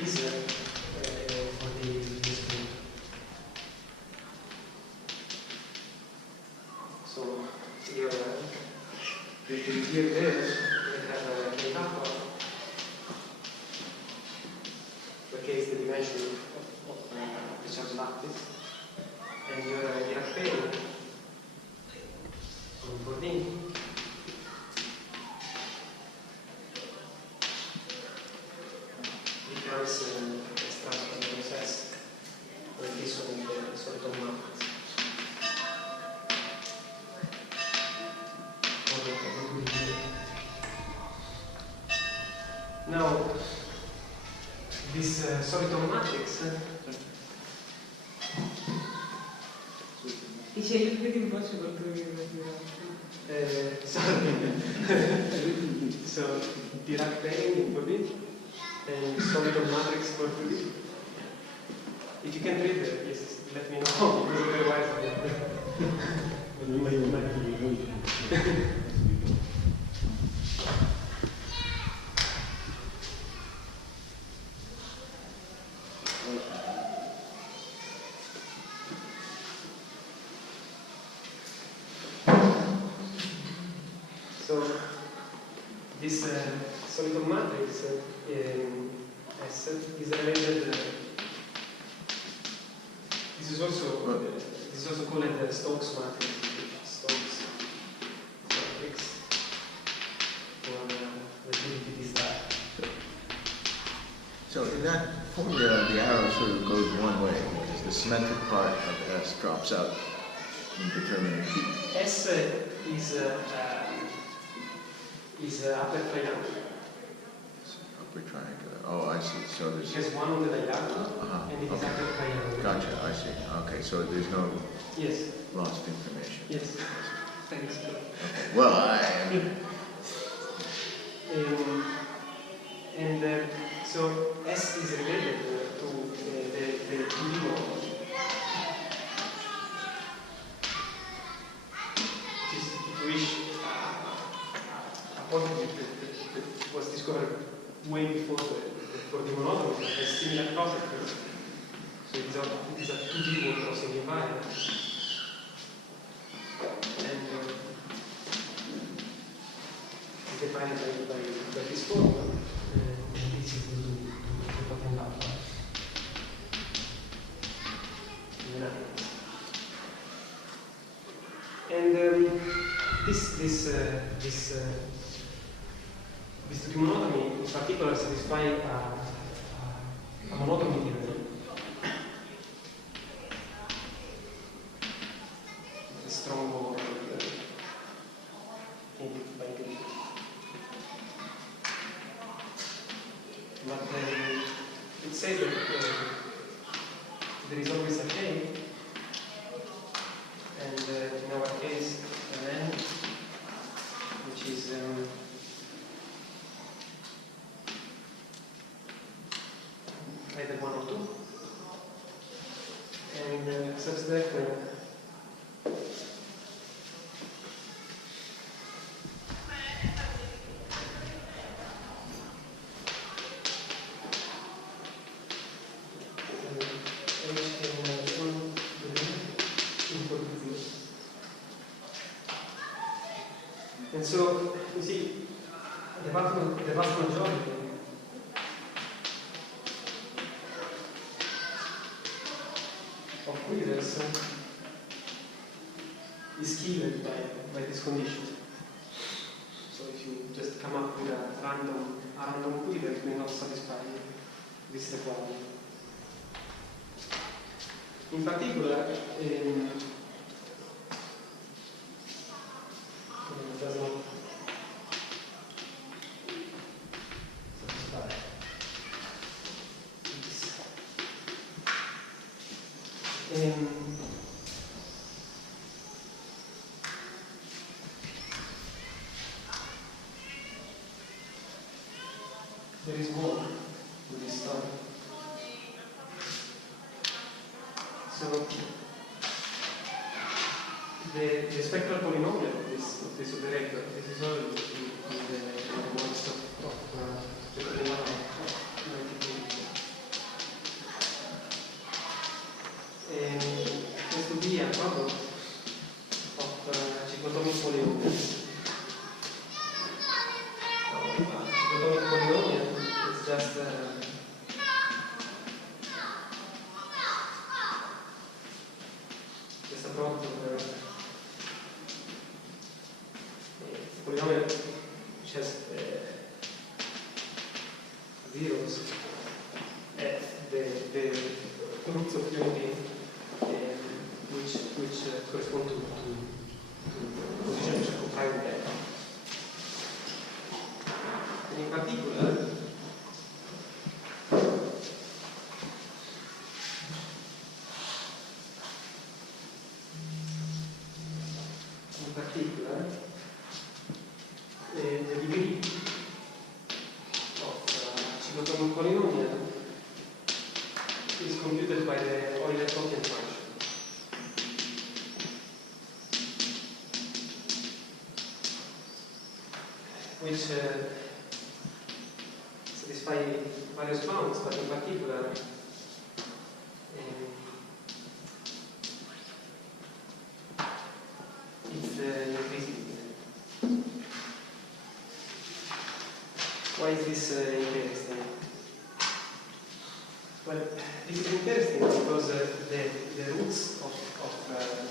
is for this group. So here, there, we have a metapher, where K is the dimension of the charge lattice, and your Dirac pairing for D becomes a structural process where this one is the solid matrix. Now, this soliton matrix Dice, io credo impossibile to so Dirac pairing for this and soliton matrix for 2D. If you can read it, yes, let me know. Otherwise, so this soliton matrix S is related. This is also called the Stokes matrix. Stokes matrix for the utility star. So in that formula, the arrow sort of goes one way, because the symmetric part of S drops out in determining P. S is upper triangle. Upper triangular. Oh, I see. So It there's. has one on the diagonal, and it is Okay. upper triangle. Gotcha. I see. Okay. So there's no Yes. lost information. Yes. Thanks. Okay. Well, So S is related to the 2D model. Which is, if you wish, a quantity that was discovered way before the 4D monodromy, but has similar properties. So it is a 2D crossing invariant. And it's defined by this formula. This is the total alpha. And this 2D monodromy in particular satisfy a monodromy theorem. A strong monodromy theorem. By Greek. But it says that there is always a K, and in our case, an N, which is either 1 or 2, and such that And so, you see, the vast majority of quivers is killed by this condition. So if you just come up with a random quiver, it may not satisfy this requirement. In particular, does not satisfy this. There is more to this story. So the spectral polynomial of this operator, this is all in the works of has to be a product of cyclotomic polynomials. Cyclotomic polynomial is just a product of polynomial which has zeros at the roots of unity which correspond to position which comply with that. And in particular, the degree of cyclotomic polynomial is computed by the Euler-Tolkien function. Which satisfy various bounds, but in particular it's the increasing. Why is this interesting? Well, this is interesting because the roots of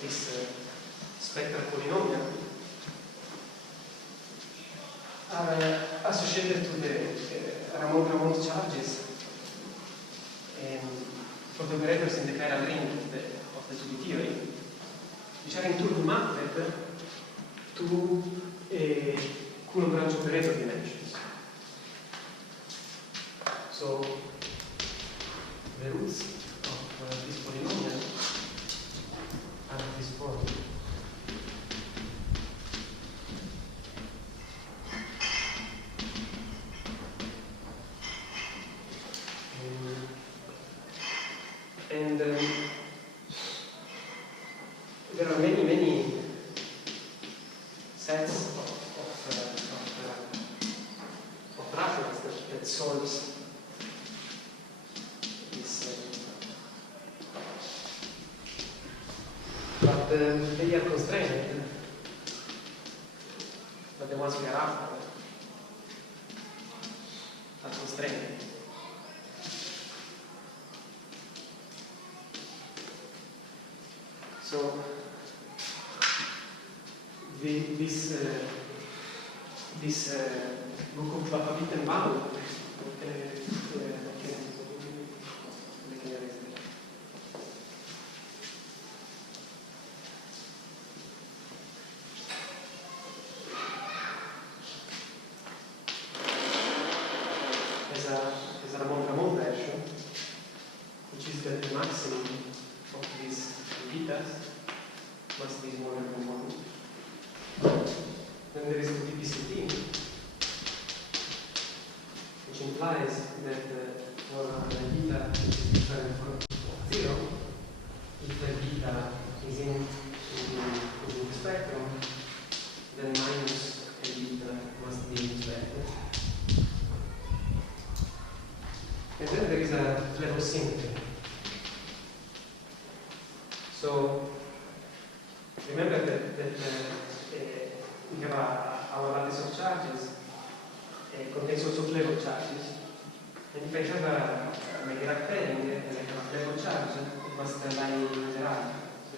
this spectral polynomial are associated to the Ramond charges for the operators in the chiral ring of the 2D theory, which are in turn mapped to Coulomb branch operator dimensions. So the roots of this polynomial are this form. And there are many sets of rationals that solves this, but they are constrained. But the ones we are after are constrained. So this Bitten bound as a Ramond version, which is the maximum of these betas must be smaller than 1. Then there is the DPCT, which implies that for a beta which is different from 0, if the beta is in the spectrum, then minus a beta must be in the spectrum. And then there is a level symmetry. So remember that we have a our lattice of charges contains also flavor charges. And if I have a Dirac pairing and I have a flavor charge, it must lie in the right. So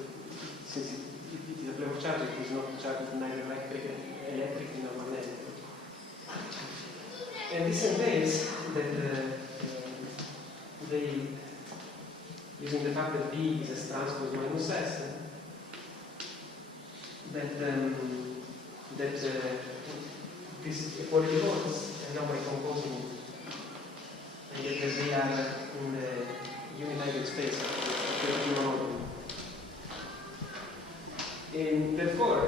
since it is a flavor charge, it is not charged neither electric nor magnetic. And this entails that they, using the fact that B is S transpose minus S, that this equality holds, and now by composing, I get that they are in the unit space of the original order. And therefore,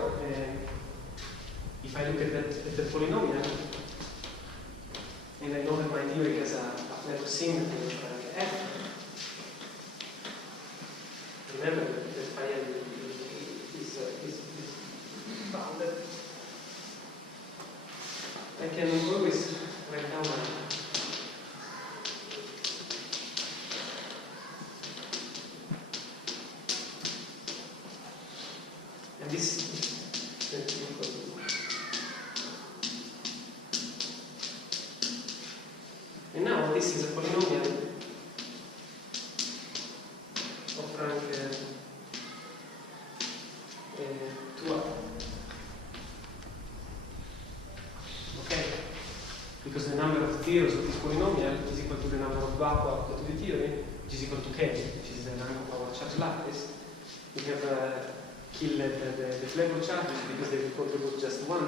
if I look at the polynomial, and I know that my theory has a flavor symmetry of F, remember that phi L is bounded. I can always write down and this and now this is a polynomial of rank 2R. Okay? Because the number of zeros of this polynomial is equal to the number of backward to the theory, which is equal to k, which is the rank of our charge lattice. We have killed the flavor charges because they contribute just one,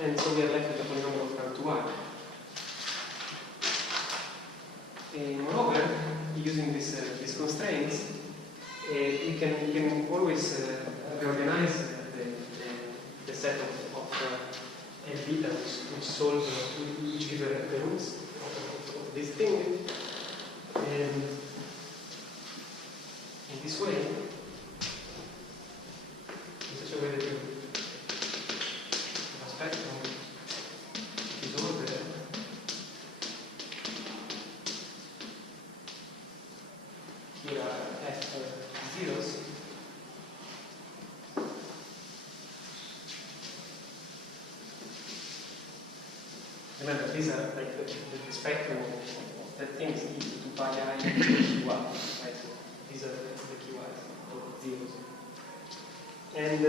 and so we are left with a polynomial of rank 2R. Moreover, using these constraints, we can always reorganize the set of L beta which solve which give the roots of this thing, and in this way, in such a way that you have a spectrum is ordered. Here are F zeros. Remember, these are like the spectrum of the things equal to pi I QI, right? So these are the QIs, or zeros. And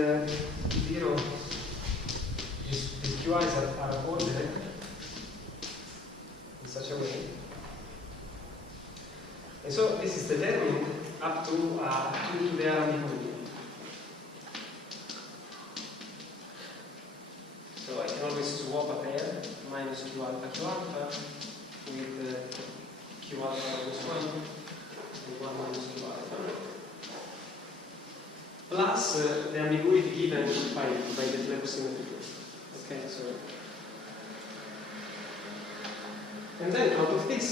zero, these QIs are ordered in such a way. And so this is determined up to the ambiguity. So I can always swap a pair minus Q alpha with Q alpha minus 1 and 1 minus Q alpha. Plus the ambiguity given by the flavor symmetry. Okay, so. And then out of this,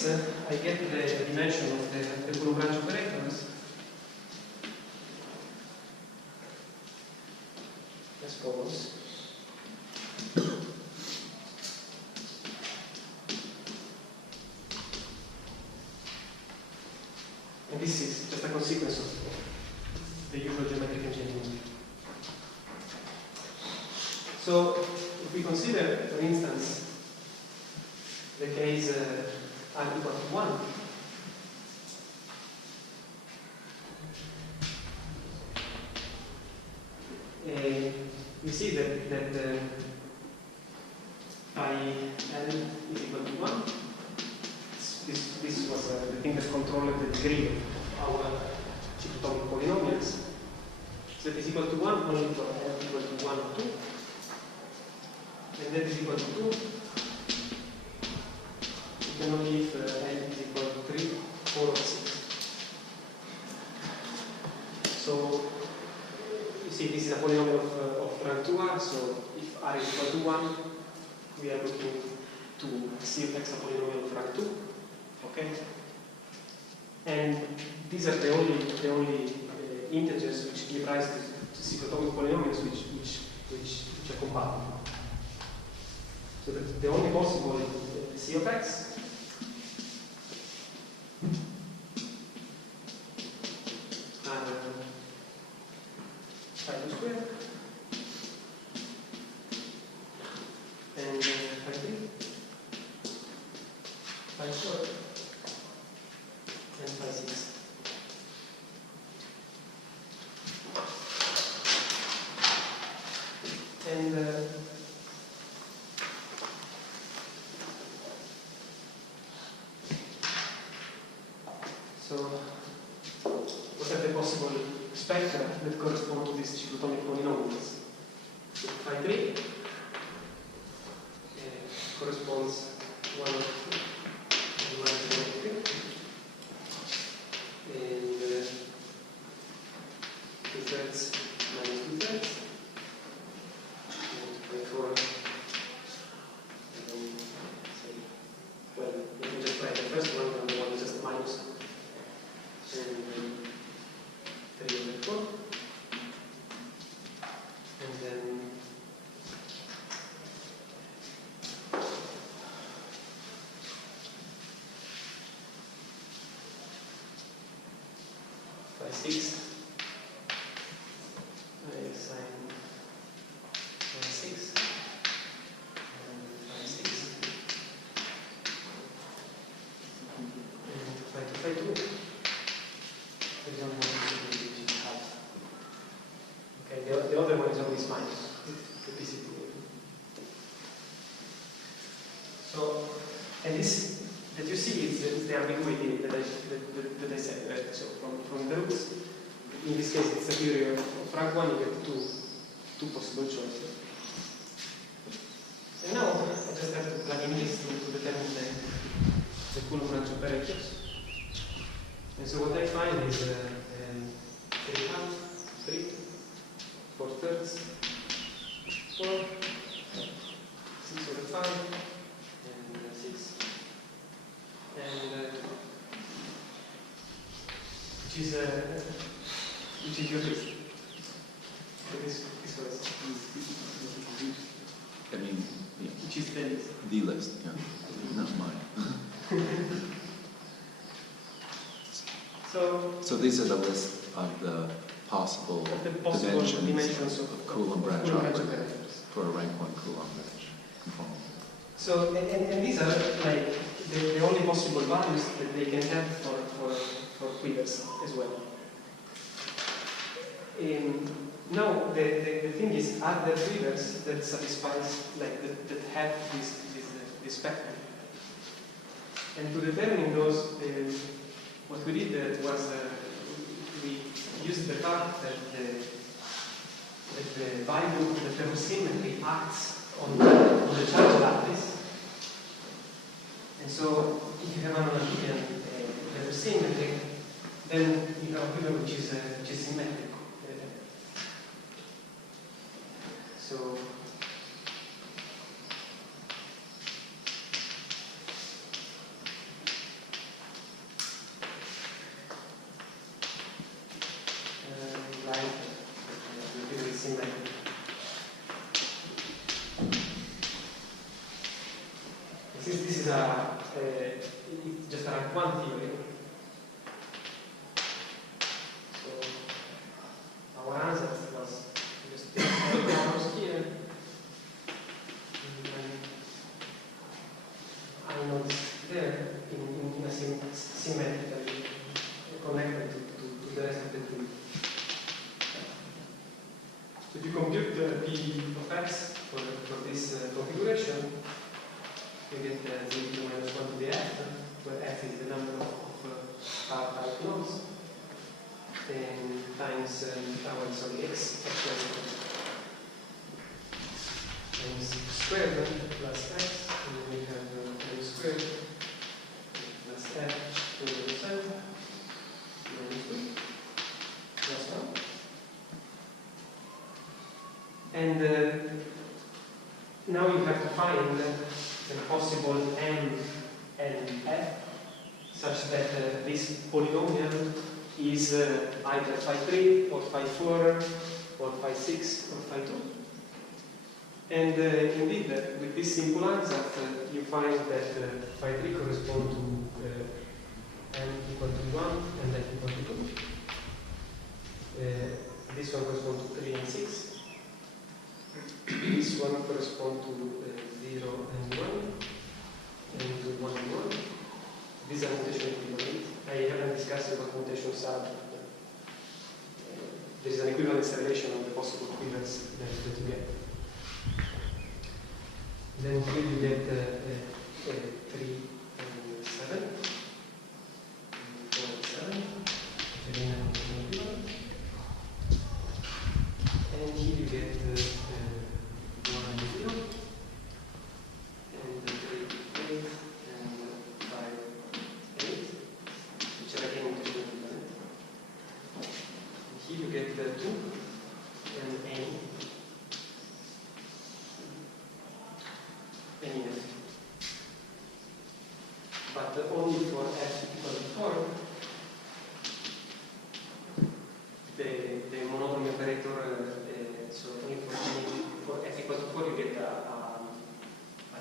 I get the dimension of the Coulomb branch operators. As follows. And this is just a consequence of the usual geometric engineering. So, if we consider, for instance, the case r equal to 1, we see that phi L is equal to 1. This was the thing that controlled the degree of our cyclotomic polynomials. So that is equal to 1 only for L equal to 1 or 2. And that is equal to 2. You can only if L is equal to 3, 4, or 6. So you see this is a polynomial of rank 2R, so if R is equal to 1, we are looking to see if X a polynomial of rank 2. Okay? And these are the only integers which give rise to cyclotomic polynomials which are compatible. So the only possible C of X are phi 2 squared corresponds 1 and minus 1, 3. And 2/3 minus 2/3. And 4. And then say, well, you can just write the first one, and the one is just minus. And 3 over 4. And then 5, 6. I assign 5, 6. And 5, 6. And 5, 2, 5, 2. There is only one which is half. Okay, the other one is always minus. The PCP. So, and this that you see is the ambiguity that I said, right? So from the roots, in this case it's a theory of rank 1, you get two possible choices. And now I just have to plug in this to determine the Coulomb branch operators. And so what I find is 3 halves, 3, 4/3, 4, 6 over 5, and 6. And which is your list. So this was I mean, yeah, which is the list. the list, yeah, not mine. So these are the list of the possible dimensions of Coulomb branch operators for a rank 1 Coulomb branch conformal. So, and these are like the only possible values that they can have for quivers as well. Now, the thing is, are there quivers that satisfies, like, that have this spectrum? And to determine those, what we did was we used the fact that the value of the ferrosymmetry acts on the charge lattice. And so, if you have an Euclidean ferrosymmetry, then you have a quiver which is symmetric. So, this is just a rank 1 theory. So our answer was just take the numbers here. And I know this there in a symmetrically connected to the rest of the tree. So if you compute the P of x for this configuration, you get 0 minus 1 to the f, where f is the number of R-type nodes, and times x times squared plus x, and then we have m squared plus f to the side minus 2 plus 1. And now you have to find the possible m and f such that this polynomial is either phi3 or phi4 or phi6 or phi2. And indeed, with this simple answer, you find that phi3 corresponds to m equal to 1 and f equal to 2. This one corresponds to 3 and 6. This one corresponds to 0 and 1, and to 1 and 1. These are notation equivalent. I haven't discussed what mutations are, but there is an equivalence relation of the possible quivers that you get. Then here you get 3 and 7, 4 and 7, 3 and 1. And here you get 1 and 0, and NF. But only for F equal to 4, the monotony operator, so only for F equal to 4 you get a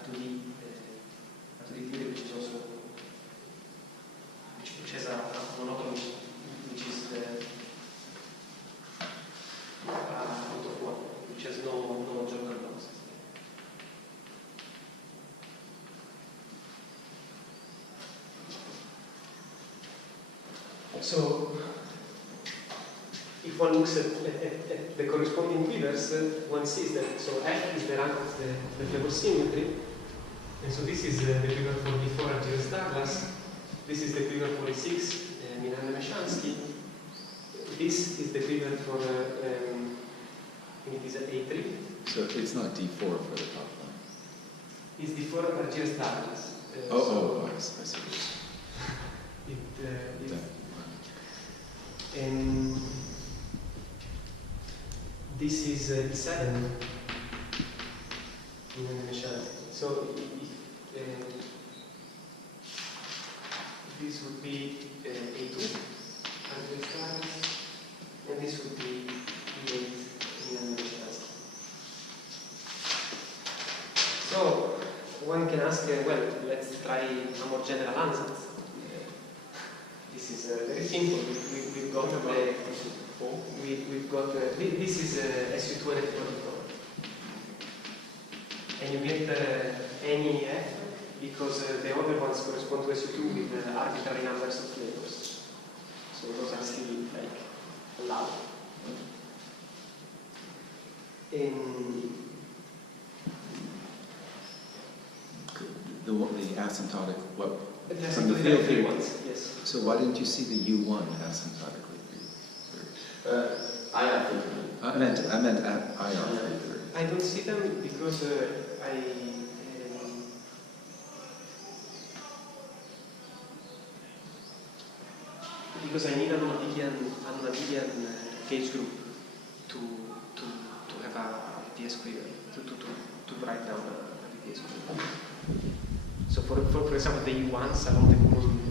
2D theory which is also which has a monotony which is out of 1, which has no joker bounds. So, if one looks at the corresponding quivers, one sees that so F is the rank of the flavor symmetry, and so this is the quiver for before Argyres Douglas, this is the quiver for E6, Milan Meshansky, this is the quiver for it is A3. So it's not D4 for the top one. It's D4 Argyres Douglas. I see. And this is E7 so this would be A2 and this would be E8 in So one can ask, well, let's try a more general answer. This is very simple. We've got this is SU2 and F24. And you get any F because the other ones correspond to SU2 with arbitrary numbers of flavors. So those are still like allowed. The asymptotic, what? From the field theory ones, yes. So why didn't you see the U1 asymptotically? I meant at IR. I don't see them because I need an Onadigian gauge group to have a BPS quiver to write down a BPS quiver. So for example, the U1s along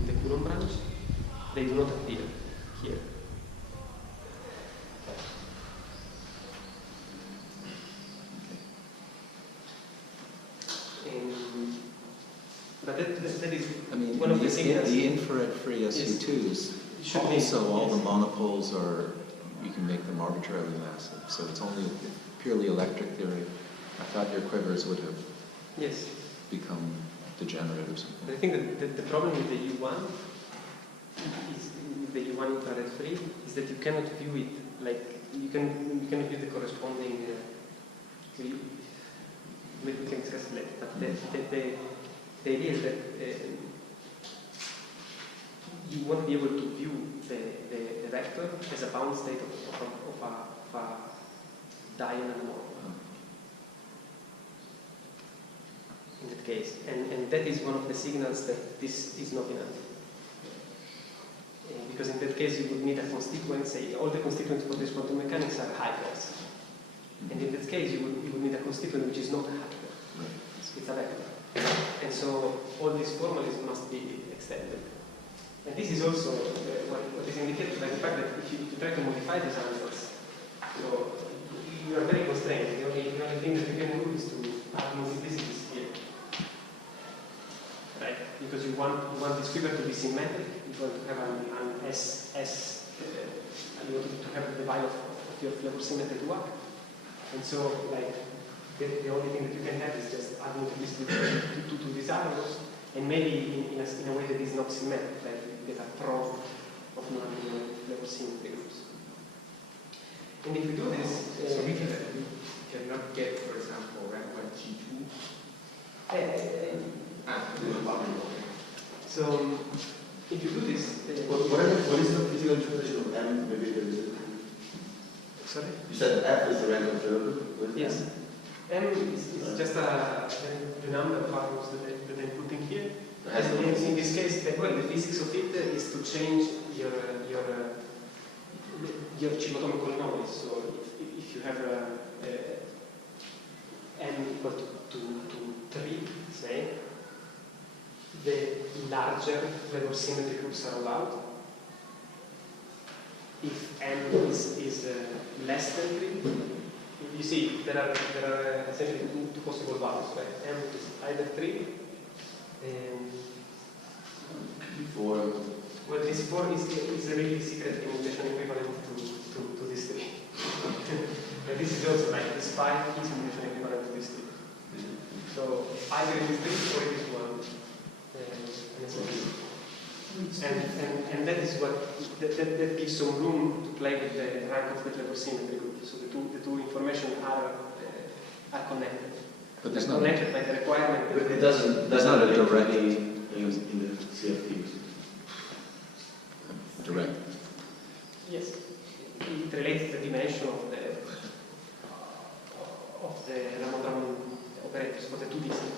the Coulomb branch, they do not appear here. But that is one of the signals. The infrared free SU2s, also all the monopoles are, you can make them arbitrarily massive. So it's only purely electric theory. I thought your quivers would have become degenerate or something. I think that the problem with the U1 is the U1 infrared free is that you cannot view it like you cannot view the corresponding. Maybe we can discuss it later. But the idea is that you want to be able to view the vector as a bound state of a diagonal model. In that case, and that is one of the signals that this is not enough. Because in that case you would need a constituent, say all the constituents for this quantum mechanics are hypers. And in that case you would need a constituent which is not a hyper. It's a vector. And so all these formulas must be extended. And this is also what is indicated by the fact that if you try to modify these answers, so you are very constrained. The only thing that you can do is to add multiplicities here. Right? Because you want this figure to be symmetric, you want to have an S, you want to have the value of your flavor symmetry to work. And so, like, the only thing that you can have is just add multiplicity to these arrows, and maybe in a way that is not symmetric, like you get a probe of non-flavor symmetry groups. And if we do this, so we cannot get, for example, rank 1 G2. So if you do this, what is the physical definition of M? Maybe there is. Sorry? You said F is the random variable. Yes. M is just the number of arrows that I'm putting here. And in this case, the physics of it is to change your Chimotomic polynomials. So if you have M equal to 3, the larger flavor symmetry groups are allowed. If M is less than 3, you see there are essentially two possible values, right? M is either 3 and Before. well, this 4 is a really secret mutation equivalent to this 3. And this is also like this 5 is mutation equivalent to this 3. So either it is 3 or it is 1. And that is what that gives some room to play with the rank of the flavor symmetry group. So the two information are connected. But there's not connected by the requirement. But it doesn't. There's not a direct in the CFTs. Direct. Yes, it relates the dimension of the Ramon operators for the 2D set.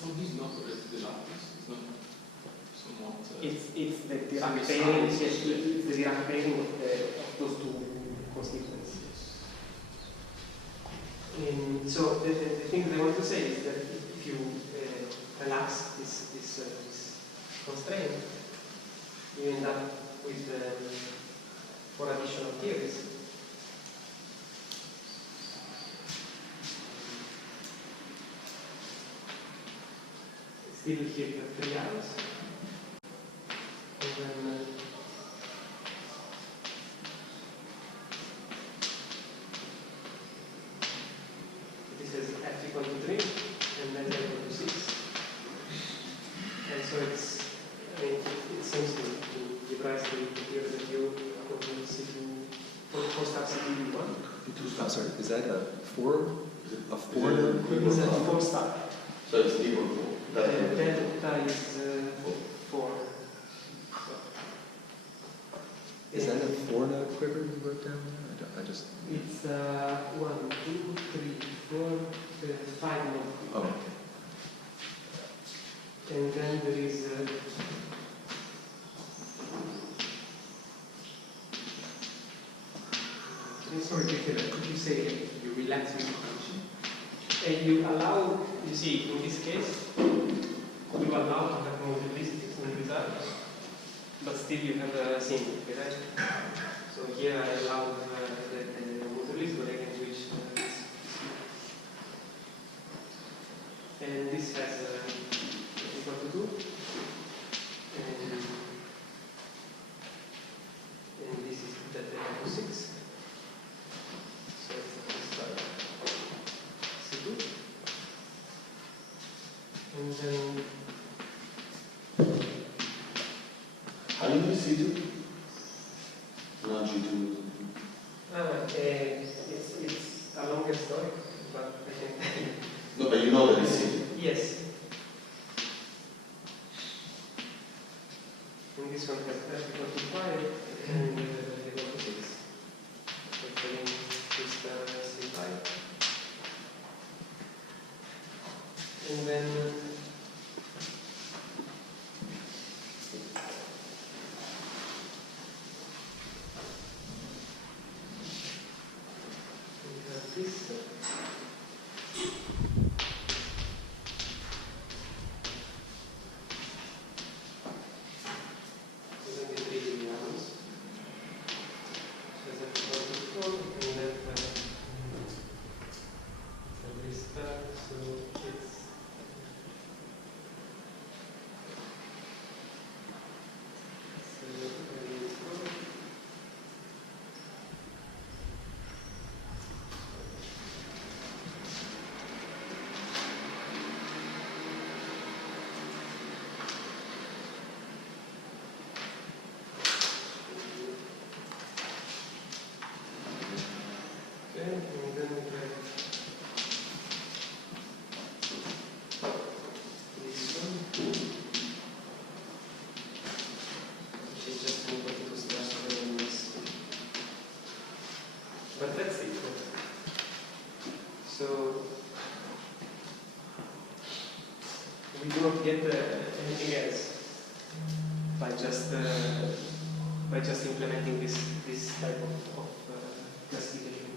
For these not related to the lattice, it's not somewhat. It's the Dirac pairing. It's the Dirac pairing of those two constituents. So the thing that I want to say is that if you relax this constraint, you end up with 4 additional theories. Still here you have 3 arrows. And then this is f equal to 3 and then equal to 6. And so it seems to give rise to the theory that you will see for star CPD1. I'm sorry, is that a 4? A 4 node? It's a 4 star. So it's equal to. Delta is 4. Is that a 4 node quiver you wrote down there? I just. It's 1, 2, 3, 4, 5 node. Oh, okay. And then there is sorry, could you say you relax with function? and you allow, you see, in this case, you allow to have multiplicities in results, but still you have a symmetry, right? So here I allow the multiplicity, but I can switch this. And this has equal to 2. And this is that equal to 6. So it's C2. And then How do you know C2? Not G2. it's a longer story, but I can tell you. No, but you know that it's C2. Yes. And this one has f equal to 5 and equal to 6. So again, this C5. And then we have this. And then we have this one, which is just an equal to slash this. But that's it. So we do not get anything else by just implementing this type of classification.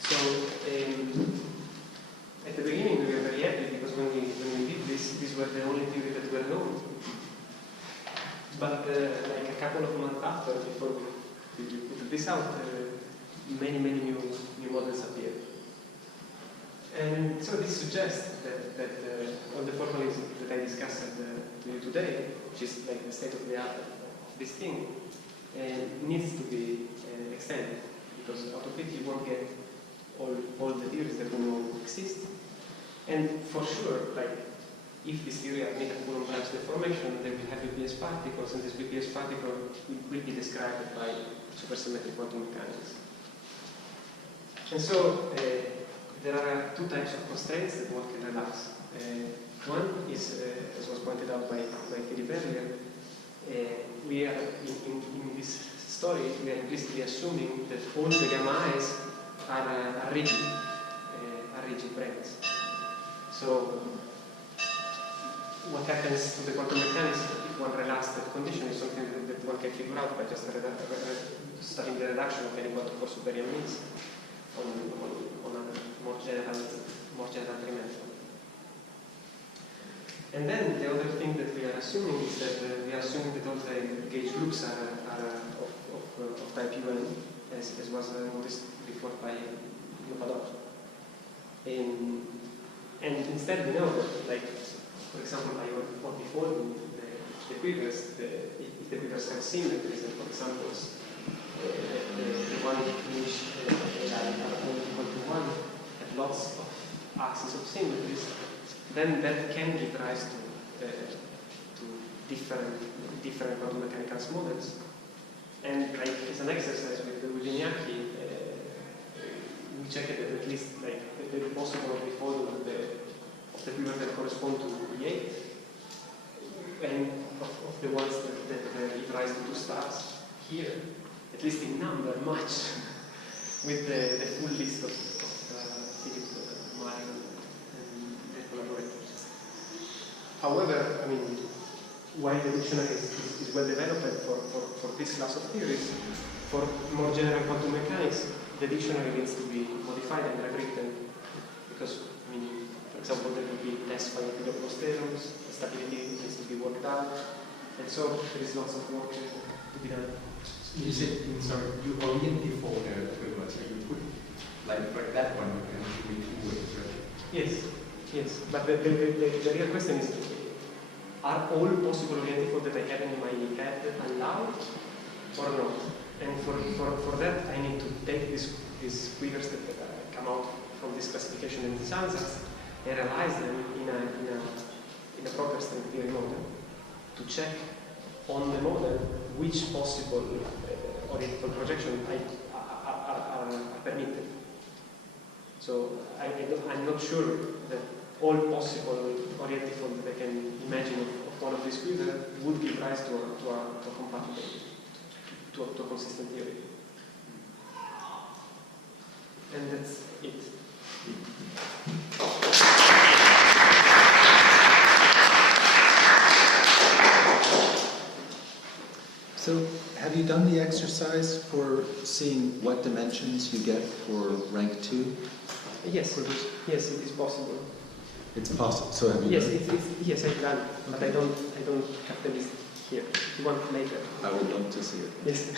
So at the beginning we were very happy because when we before we put this out, many new models appear. And so this suggests that all the formalism that I discussed to you today, which is like the state of the art of this thing, needs to be extended, because out of it you won't get all the theories that we know exist. And for sure, like, if this theory admits a Coulomb branch deformation, then we have BPS particles, and this BPS particle will be described by supersymmetric quantum mechanics. And so there are two types of constraints that one can relax. One is, as was pointed out by Philip earlier, we are in this story, we are implicitly assuming that all the gamma i's are rigid brains. So what happens to the quantum mechanics if one relaxes that condition is something that one can figure out by just studying the reduction of any quantum force invariant means on a more general dimension. And then the other thing that we are assuming is that we are assuming that all the gauge groups are of type UN, as was noticed before by Lopadov. And instead we know that, like, for example, by what before the quivers, if the quivers have symmetries, and for example, the one in which AI are equal to 1 have lots of axes of symmetries, then that can give rise to different quantum mechanical models. And like as an exercise with Wozniacki, we checked that at least like the possible default of the quivers that correspond to E8, and of the ones that give rise to 2 stars here, at least in number, much with the full list of Philip, Mario, and their collaborators. However, I mean, while the dictionary is well developed for this class of theories, for more general quantum mechanics, the dictionary needs to be modified and rewritten, because, I mean, for example, there will be less finite posterums, the stability needs to be worked out, and so there is lots of work to be done. You said, sorry, you orient before the quivers, so you put, like that one, you can do it 2 ways, right? Yes, but the real question is, are all possible orientifold that I have in my head allowed or not? And for that, I need to take these quivers that come out from this classification and these answers and realize them in a proper string theory model to check on the model which possible orientifold projection are permitted. So I'm not sure that all possible orientifold that I can imagine of one of these quivers would give rise to a compatible, to a consistent theory. And that's it. So, have you done the exercise for seeing what dimensions you get for rank 2? Yes, it is possible. It's possible. So have you? Yes, I've done, but I don't have the list here. If you want later, I would love to see it. Yes,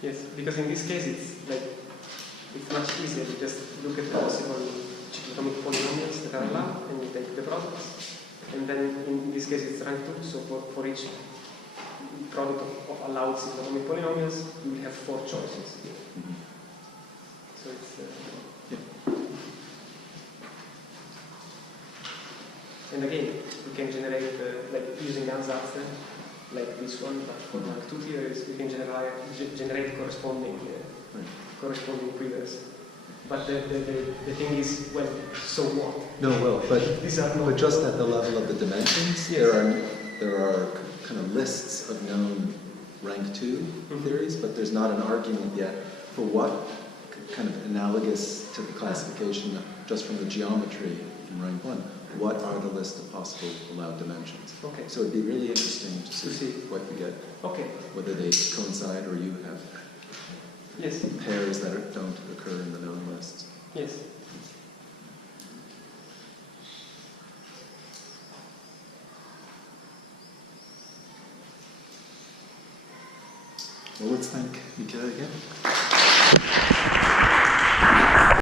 yes, because in this case it's much easier to just look at the possible cyclotomic polynomials that are allowed, and you take the products, and then in this case it's rank 2. So for each product of allowed cyclotomic polynomials, you will have 4 choices. Mm-hmm. So it's. And again, we can generate, like using ansatz, like this one, but for rank 2 theories, we can generate corresponding quivers. But the thing is, well, so what? No, well, but these are not. But just at the level of the dimensions, yes. there are kind of lists of known rank 2 theories, but there's not an argument yet for what kind of analogous to the classification just from the geometry in rank 1. What are the list of possible allowed dimensions? Okay. So it'd be really interesting to see what you get. Okay. Whether they coincide or you have pairs that don't occur in the known lists. Yes. Well, let's thank Michele again.